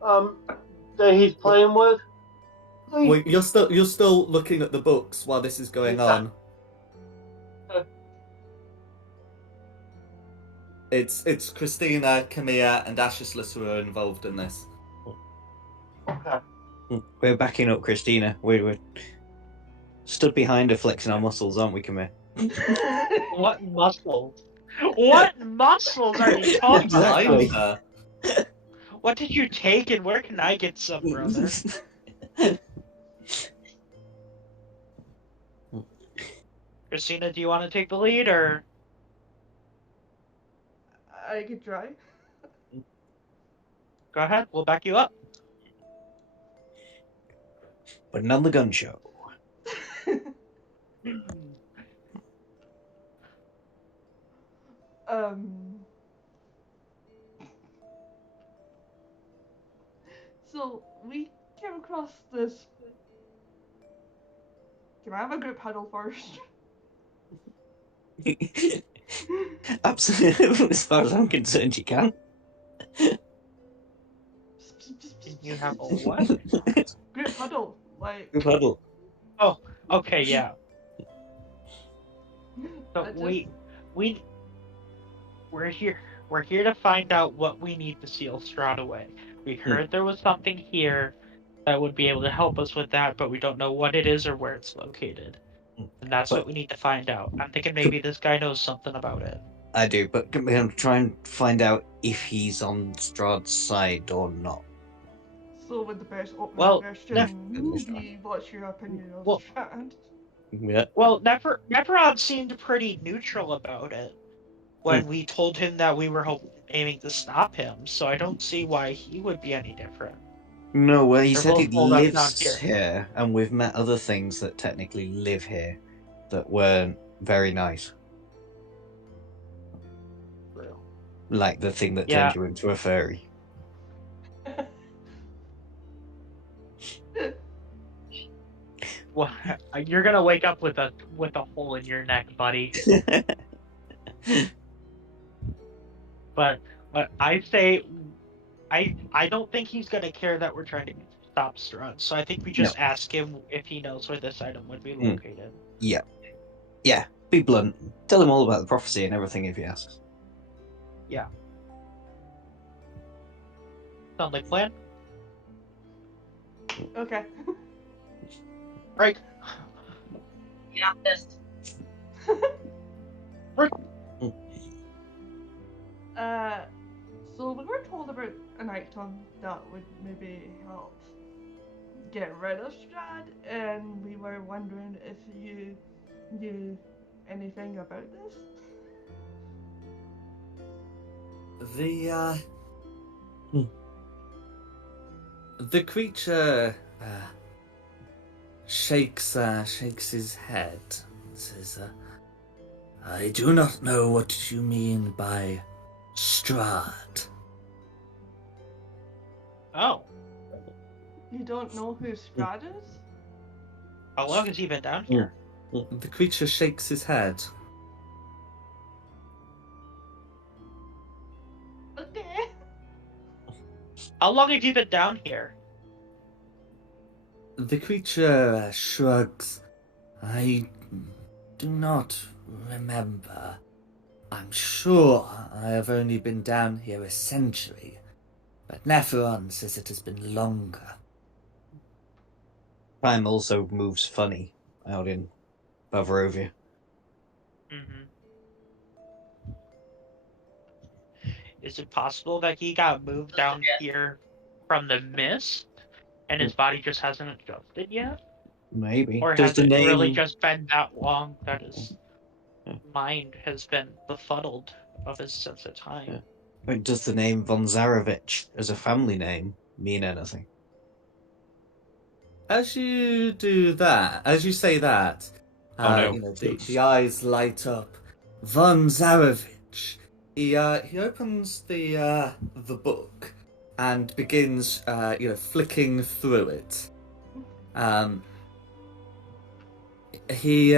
that he's playing with. Well, you're still looking at the books while this is going on. It's Christina, Camilla, and Ashislas who are involved in this. Okay. We're backing up Christina. We're stood behind her, flexing our muscles, aren't we, Camille? What muscles? What muscles are you talking Behind about? her. What did you take and where can I get some, brother? Christina, do you want to take the lead or? I could try. Go ahead, we'll back you up. Putting on the gun show. So we came across this. Can I have a group huddle first? Absolutely, as far as I'm concerned, you can. You have a what? Group huddle, like. Group huddle. Oh, okay, yeah. So I just- we're here to find out what we need to seal Straud away. We heard there was something here that would be able to help us with that, but we don't know what it is or where it's located. And that's what we need to find out. I'm thinking maybe this guy knows something about it. I do, but I'm going to try and find out if he's on Strahd's side or not. So with the best opening Well, question, what's your opinion of Straud? Yeah. Well, Neferon seemed pretty neutral about it when we told him that we were aiming to stop him, so I don't see why he would be any different. No, well, he They're said he both holed up down lives here, and we've met other things that technically live here that weren't very nice. Like the thing that turned you into a furry. Well, you're gonna wake up with a hole in your neck, buddy. But I say, I don't think he's gonna care that we're trying to stop Straud. So I think we just ask him if he knows where this item would be located. Yeah. Yeah. Be blunt. Tell him all about the prophecy and everything if he asks. Yeah. Sound like plan? Okay. Right. You got this. So we were told about an item that would maybe help get rid of Straud, and we were wondering if you knew anything about this. The creature shakes his head and says, I do not know what you mean by Straud. Oh. You don't know who Straud is? How long has he been down here? The creature shakes his head. Okay. How long have you been down here? The creature shrugs. I do not remember. I'm sure I have only been down here a century, but Neferon says it has been longer. Time also moves funny out in Bavarovia. Mm-hmm. Is it possible that he got moved down here from the mist, and his body just hasn't adjusted yet? Maybe. Or Does has the it name really just been that long that his mind has been befuddled of his sense of time? Does the name von Zarevich as a family name mean anything? As you say that, the eyes light up. Von Zarevich. He opens the book and begins flicking through it. He,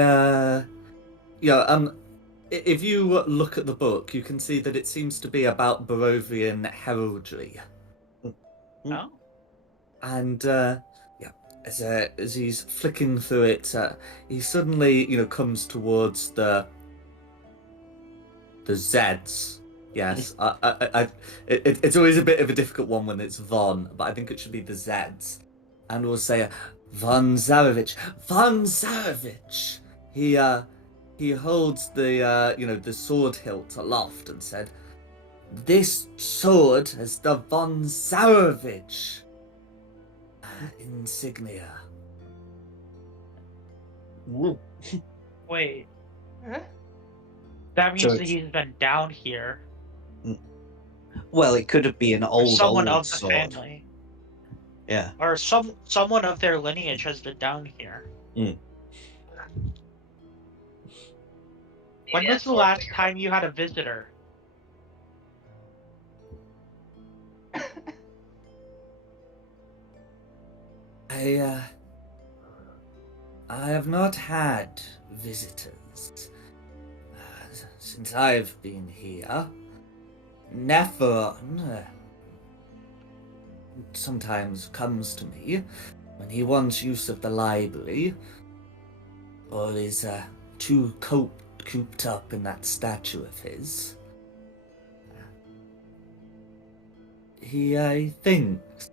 if you look at the book, you can see that it seems to be about Barovian heraldry. Oh. And, as he's flicking through it, he suddenly, comes towards the Zeds. Yes, it's always a bit of a difficult one when it's Von, but I think it should be the Zeds. And we'll say, Von Zarevich. Von Zarevich! He holds the sword hilt aloft and said, "This sword is the Von Zarevich insignia." Wait, Huh? that means So that it's- he's been down here. Well, it could be an Or old someone of the sword. family. Yeah. Or someone of their lineage has been down here. Maybe When was that's the what last figured time you had a visitor? I have not had visitors since I've been here. Neferon sometimes comes to me when he wants use of the library, or is too cooped up in that statue of his. He thinks,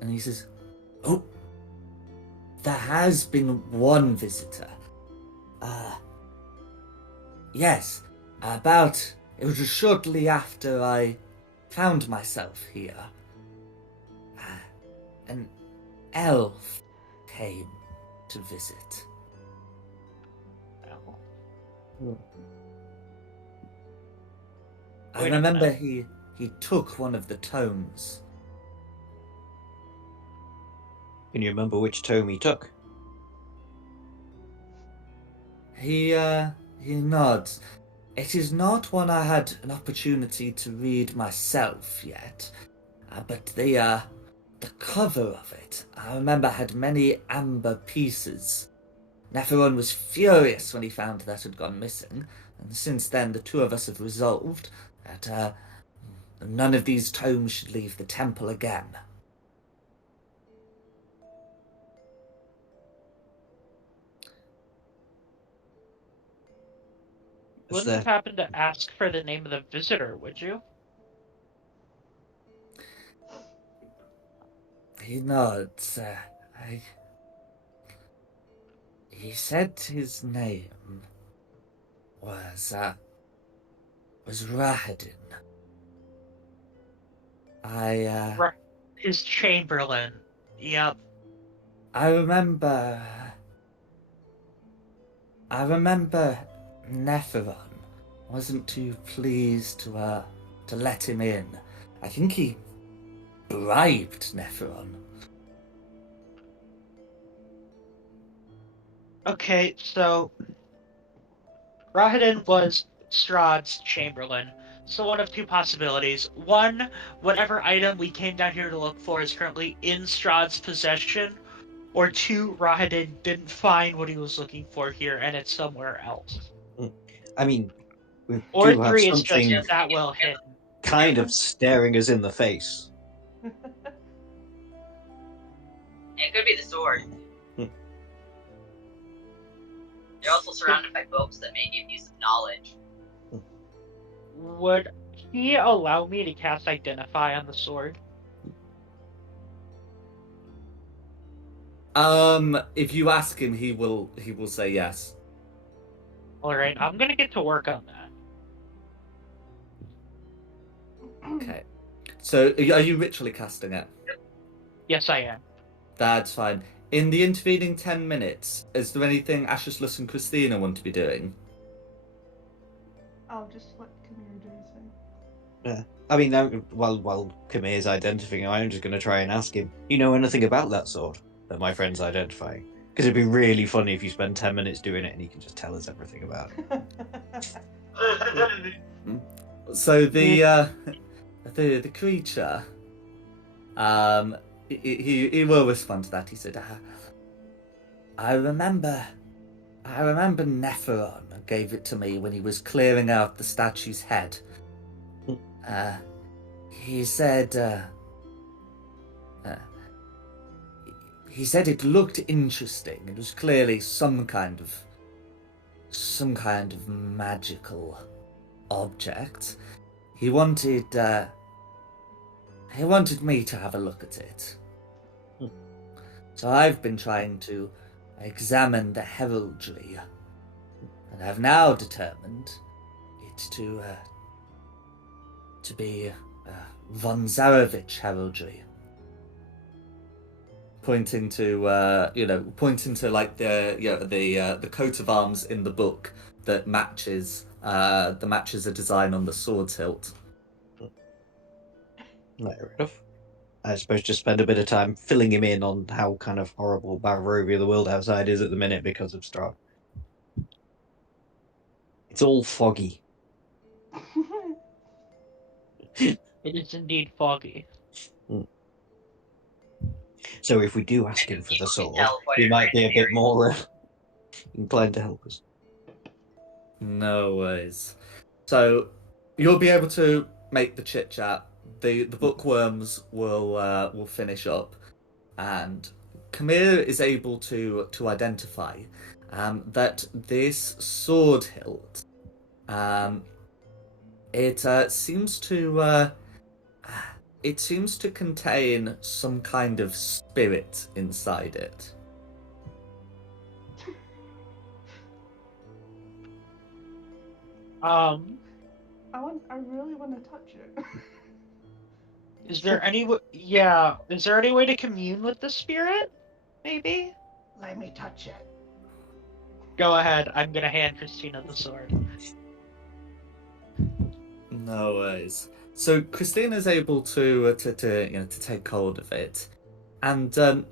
and he says, "Oh, there has been one visitor. Yes, it was shortly after I found myself here. An elf came to visit." I Wait a remember minute. he took one of the tomes. Can you remember which tome he took? He nods. It is not one I had an opportunity to read myself yet, but the cover of it, I remember, had many amber pieces. Neferon was furious when he found that had gone missing, and since then the two of us have resolved that none of these tomes should leave the temple again. Wouldn't have happened to ask for the name of the visitor, would you? He nods. He said his name was Rahadin. His chamberlain. Yep. I remember Neferon wasn't too pleased to let him in. I think he bribed Neferon. Okay, so Rahadin was Straud's chamberlain. So one of two possibilities. One, whatever item we came down here to look for is currently in Straud's possession. Or two, Rahadin didn't find what he was looking for here and it's somewhere else. I mean, we Or do have three, it's something just that well hidden. kind of staring us in the face. It could be the sword. You're also surrounded by folks that may give you some knowledge. Would he allow me to cast Identify on the sword? If you ask him, he will say yes. Alright, I'm gonna get to work on that. Okay. So, are you ritually casting it? Yes, I am. That's fine. In the intervening 10 minutes, is there anything Ashislus and Christina want to be doing? I'll just let Kamir do his thing. Yeah. I mean, while Kamir's identifying, I'm just going to try and ask him, you know anything about that sword that my friend's identifying? Because it'd be really funny if you spend 10 minutes doing it and he can just tell us everything about it. So the creature, he will respond to that. He said, "I remember I remember Nepheron gave it to me when he was clearing out the statue's head. Uh, he said, uh, he said it looked interesting. It was clearly some kind of magical object. He wanted me to have a look at it. So I've been trying to examine the heraldry, and I've now determined it to be von Zarevich heraldry. Pointing to like the coat of arms in the book that matches a design on the sword's hilt. Fair enough. I suppose just spend a bit of time filling him in on how kind of horrible Barovia the world outside is at the minute because of Straud. It's all foggy. It is indeed foggy. So if we do ask him for the sword, tell what he you're might be a bit hearing. more inclined to help us. No worries. So you'll be able to make the chit chat. The bookworms will finish up, and Kamir is able to identify that this sword hilt it seems to contain some kind of spirit inside it. I really want to touch it. Is there any is there any way to commune with the spirit? Maybe? Let me touch it. Go ahead, I'm gonna hand Christina the sword. No worries. So Christina's able to take hold of it, and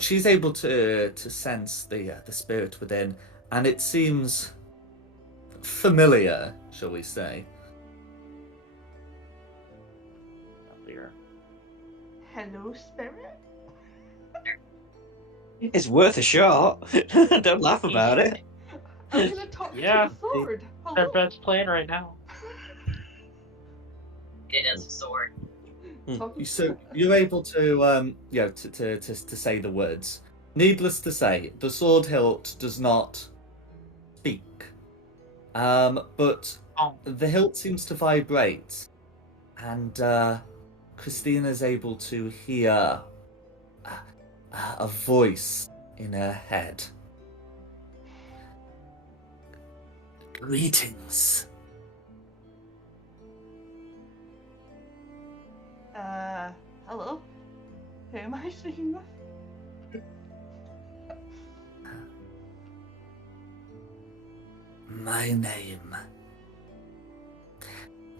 she's able to sense the spirit within, and it seems familiar, shall we say? Hello, spirit. It's worth a shot. Don't laugh about it. I'm gonna talk to Yeah. the sword. Our Hello. best plan right now. It is a sword. So you're able to to say the words. Needless to say, the sword hilt does not speak, but the hilt seems to vibrate, and Christina's able to hear a voice in her head. Greetings. Hello? Who am I speaking with?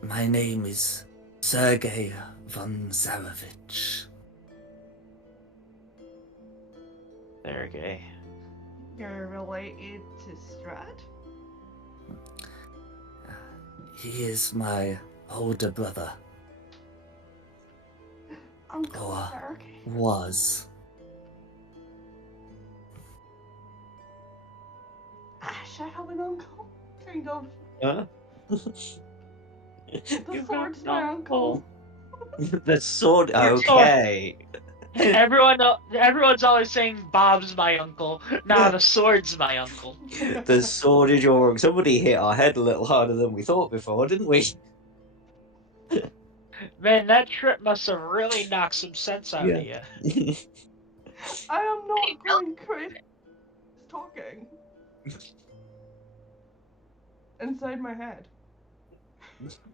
My name is Sergei von Zarevich. Sergei. You're related to Straud? He is my older brother. Uncle Or Sergei. was. Should I have an uncle? Kind of. Huh? The sword's my uncle. The sword. Okay. Everyone's always saying Bob's my uncle. Nah, the sword's my uncle. The sword is your. Somebody hit our head a little harder than we thought before, didn't we? Man, that trip must have really knocked some sense out of you. I am not going crazy. Talking. Inside my head.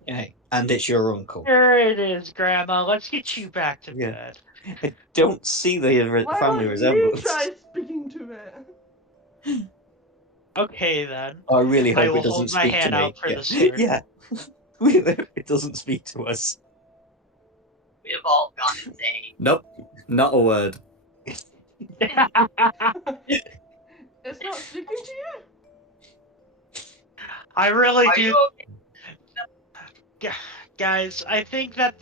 Hey, and it's your uncle. There it is, Grandma. Let's get you back to Yeah. bed. I don't see the Why family don't resemblance. you try speaking to it? Okay, then. I really I hope will it doesn't hold my speak hand to me. out for the sword. Yeah. We hope it doesn't speak to us. We have all gone insane. Nope, not a word. It's not speaking to you? I really Are do. you okay? Guys, I think that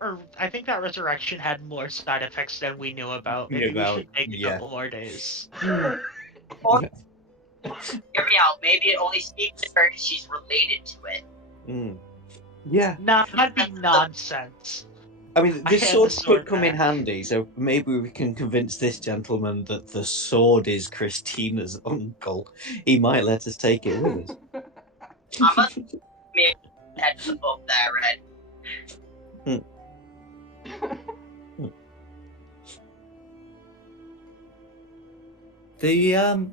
that resurrection had more side effects than we knew about. Maybe we should take a couple more days. Or, hear me out. Maybe it only speaks to her because she's related to it. Yeah. Nah, that'd be nonsense. I mean, I this had sword the sword could come in back. handy, so maybe we can convince this gentleman that the sword is Christina's uncle. He might let us take it with us. I'm gonna head to the book that I read. The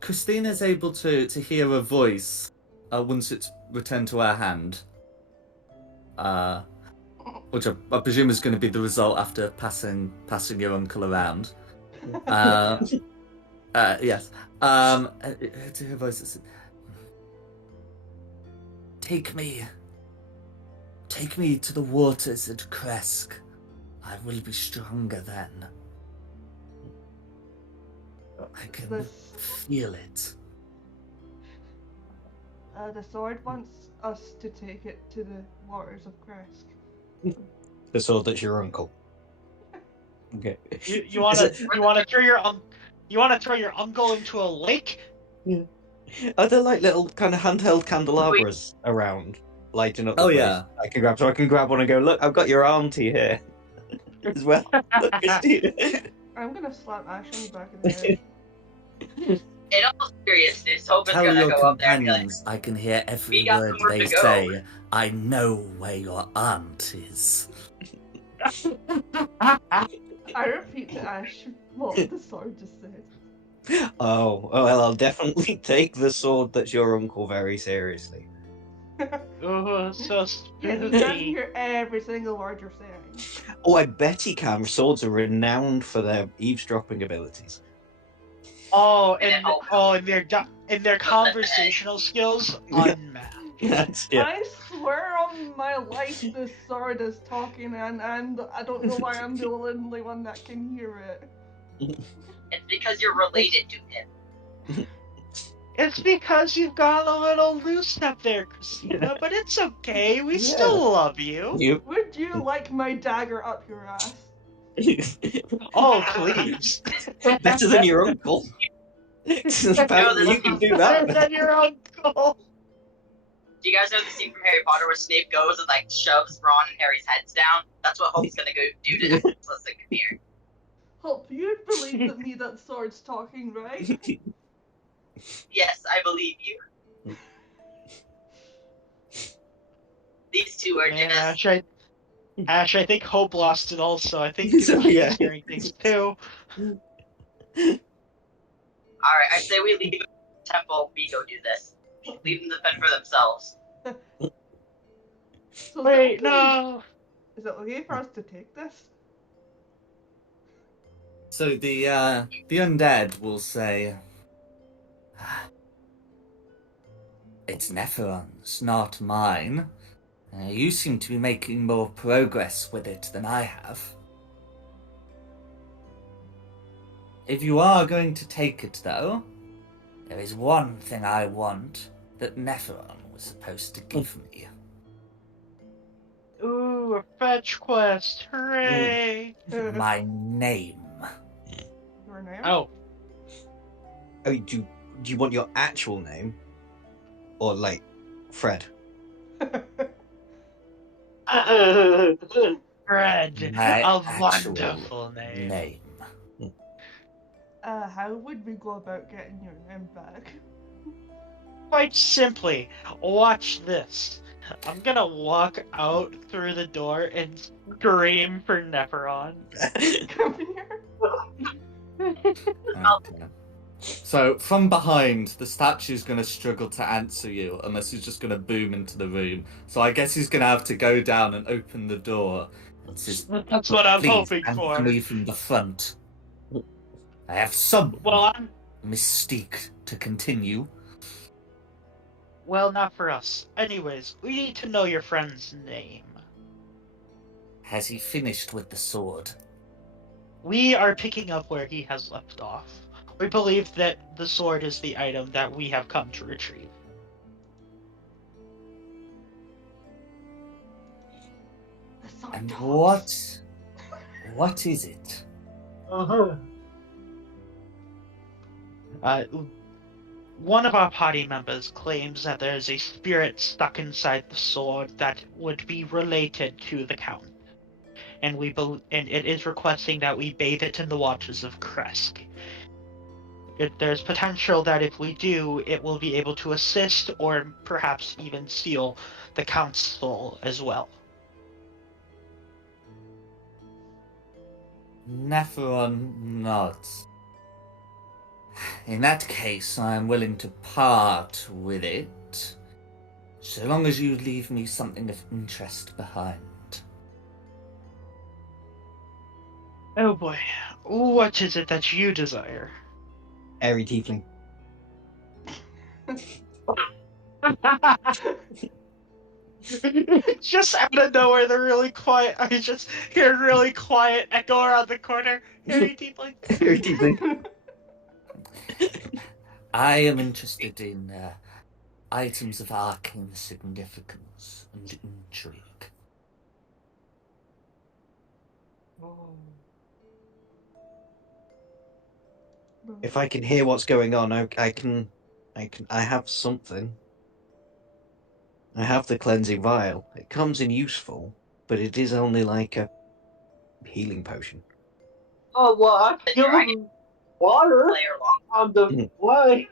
Christina's able to hear a voice once it's returned to her hand. Which I presume is going to be the result after passing your uncle around. Yes. To her voice, it said, Take me to the waters at Kresk. I will be stronger then. I can feel it. The sword wants us to take it to the waters of Kresk. The sword that's your uncle. Okay. You want to throw your uncle into a lake? Yeah. Are there like little kind of handheld candelabras around, lighting up the place? Yeah. I can grab one and go. Look, I've got your auntie here as well. Look, Christina. I'm gonna slap Ash on the back of the head. In all seriousness, Hope is Tell gonna your go up there and be like, companions I can hear every "We got word somewhere they to go." say. I know where your aunt is. I repeat to Ash what the sword just said. Oh, well, I'll definitely take the sword that's your uncle very seriously. Oh, so Yeah, he can spooky. hear every single word you're saying. Oh, I bet he can. Swords are renowned for their eavesdropping abilities. Oh, And and their conversational skills unmatched. That's it. I swear on my life this sword is talking and I don't know why I'm the only one that can hear it. it's because you're related to him. It's because you've gone a little loose up there, Christina, but it's okay. We Yeah. still love you. Would you like my dagger up your ass? Oh, please. Better than your uncle. Apparently you can do Better that. than your uncle. Do you guys know the scene from Harry Potter where Snape goes and like shoves Ron and Harry's heads down? That's what Hope's gonna go do to Listen, come here. Hope, you believe that that sword's talking, right? Yes, I believe you. These two are Man, just. Ash, I think Hope lost it also. I think So, she's yeah. hearing things too. Alright, I say we leave the temple, we go do this. Leave them to fend for themselves. So Wait, no. Is it okay for us to take this? So the undead will say, It's Neferon's, not mine. You seem to be making more progress with it than I have. If you are going to take it, though, there is one thing I want that Neferon was supposed to give me. Ooh, a fetch quest. Hooray. My name. Your name? Oh, Oh, do you want your actual name? Or like Fred? Fred. My A actual wonderful name. How would we go about getting your name back? Quite simply, watch this. I'm gonna walk out through the door and scream for Neferon. Come here. Okay. So from behind, the statue's going to struggle to answer you unless he's just going to boom into the room. So I guess he's going to have to go down and open the door. And says, That's what I'm Please hoping answer for. me from the front. I have some Well, mystique to continue. Well, not for us. Anyways, we need to know your friend's name. Has he finished with the sword? We are picking up where he has left off. We believe that the sword is the item that we have come to retrieve. And what is it? One of our party members claims that there is a spirit stuck inside the sword that would be related to the Count, and it is requesting that we bathe it in the waters of Kresk. There's potential that if we do, it will be able to assist or perhaps even seal the Count's soul as well. Nephron nods. In that case, I am willing to part with it, so long as you leave me something of interest behind. Oh boy, what is it that you desire? Airy tiefling. Just out of nowhere, they're really quiet. I just hear really quiet echo around the corner. Harry Tiefling. Airy tiefling. I am interested in items of arcane significance and intrigue. If I can hear what's going on, I have something. I have the cleansing vial. It comes in useful, but it is only like a healing potion. Oh, well, I The give dragon him water Slayer long. on the way.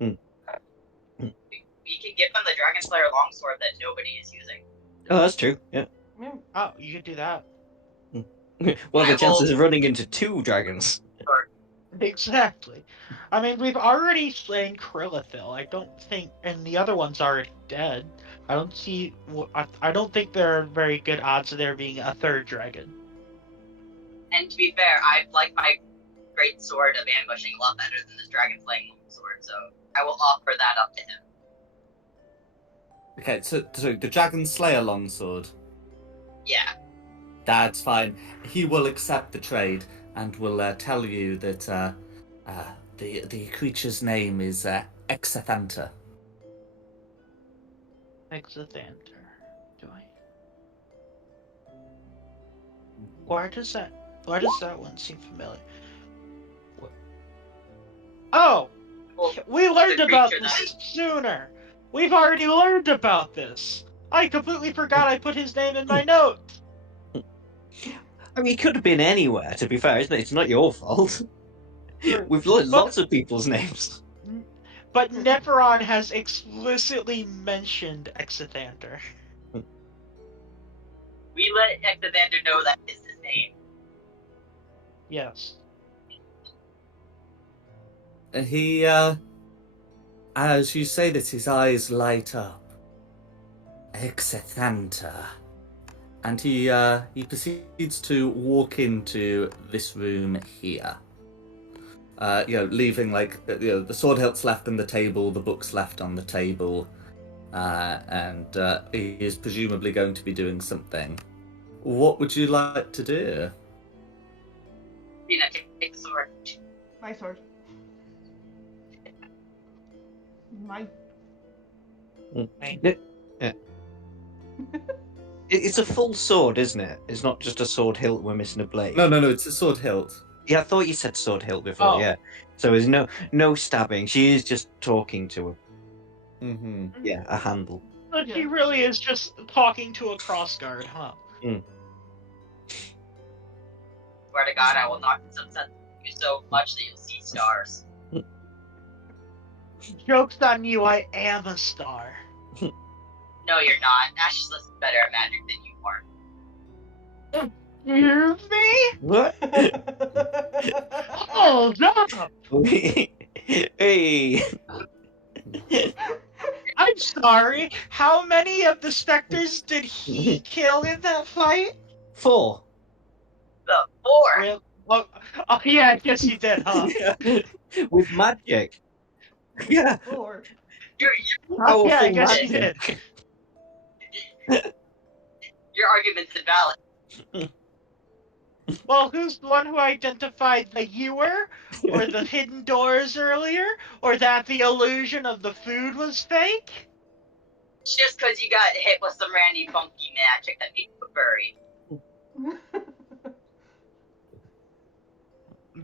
We could give him the Dragon Slayer longsword that nobody is using. Oh, that's true. Yeah. Oh, you could do that. What are the I chances will- of running into two dragons? Exactly. I mean, we've already slain Krillithil. I don't think, and the other one's already dead. I don't see. I don't think there are very good odds of there being a third dragon. And to be fair, I like my great sword of ambushing a lot better than this dragon slaying sword, so I will offer that up to him. Okay, so the Dragon Slayer longsword. Yeah. That's fine. He will accept the trade and will tell you that the creature's name is Exathanta. Exathanter. Do I? Why does that one seem familiar? What? Oh! Well, We learned the about creature this sooner! We've already learned about this! I completely forgot I put his name in my notes! I mean, it could have been anywhere, to be fair, isn't it? It's not your fault. We've learned lots of people's names. But Neferon has explicitly mentioned Exathanter. We let Exathander know that is his name. Yes. And he, as you say this, his eyes light up. Exathanta. And he proceeds to walk into this room here. Leaving the sword hilts left on the table, the books left on the table, and he is presumably going to be doing something. What would you like to do? Rena, take the sword. My sword. Mine. It's a full sword, isn't it? It's not just a sword hilt, we're missing a blade. No, it's a sword hilt. Yeah, I thought you said sword hilt before, Oh. yeah. So there's no stabbing. She is just talking to him. Mm-hmm. Yeah, a handle. But Yeah. he really is just talking to a crossguard, huh? Swear to God, I will knock some sense into you so much that you'll see stars. Joke's on you, I am a star. No, you're not. Ashley's is better at magic than you are. Excuse me? What? Hold up! Hey! I'm sorry, how many of the specters did he kill in that fight? 4. The 4! Real- Oh, yeah, I guess he did, huh? With magic. Yeah, Or Your powerful Yeah, I guess he magic. argument's invalid. Well, who's the one who identified the ewer, or the hidden doors earlier, or that the illusion of the food was fake? It's just because you got hit with some randy funky magic that made you buried.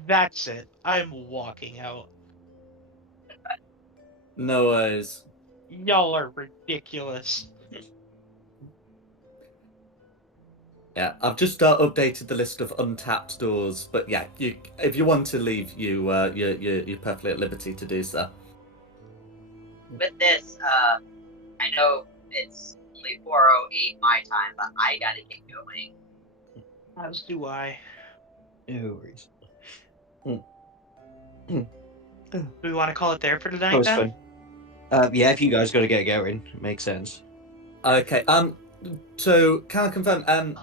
That's it. I'm walking out. No worries. Y'all are ridiculous. Yeah, I've just updated the list of untapped doors, but yeah, if you want to leave, you're perfectly at liberty to do so. With this, I know it's only 4:08 my time, but I gotta get going. As do I. No worries. Do we want to call it there for That tonight was then? fun. Yeah, if you guys got to get going, it makes sense. Okay. So can I confirm?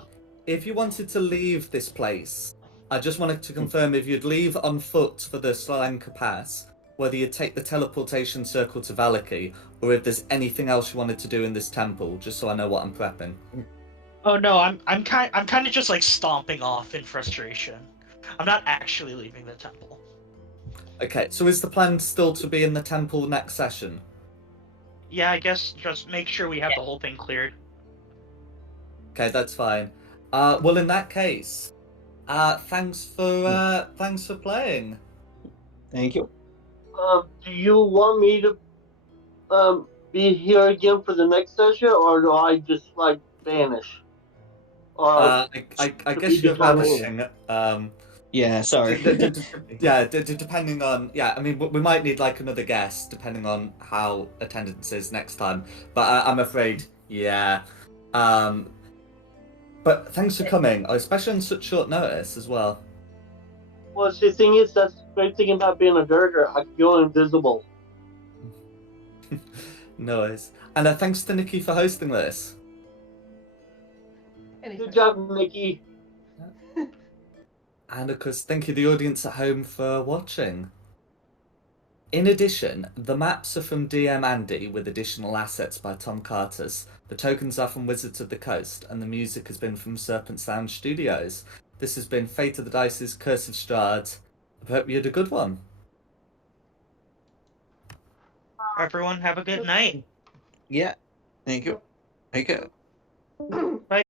If you wanted to leave this place, I just wanted to confirm if you'd leave on foot for the Sri Lanka Pass, whether you'd take the teleportation circle to Valaki, or if there's anything else you wanted to do in this temple, just so I know what I'm prepping. Oh no, I'm kind of just like stomping off in frustration. I'm not actually leaving the temple. Okay. So is the plan still to be in the temple next session? Yeah, I guess just make sure we have the whole thing cleared. Okay, that's fine. Well, in that case, thanks for playing. Thank you. Do you want me to be here again for the next session, or do I just like vanish? Or I to guess be you're determined. vanishing. Yeah, sorry. Depending on I mean, we might need like another guest depending on how attendance is next time. But I'm afraid, yeah. But thanks for coming, especially on such short notice as well. Well, the thing is, that's the great thing about being a Durger. I can go invisible. No worries. And thanks to Nikki for hosting this. Good job, Nikki. And of course, thank you the audience at home for watching. In addition, the maps are from DM Andy with additional assets by Tom Cartus. The tokens are from Wizards of the Coast, and the music has been from Serpent Sound Studios. This has been Fate of the Dice's Curse of Strahd. I hope you had a good one. Everyone have a good night. Yeah. Thank you. Take care.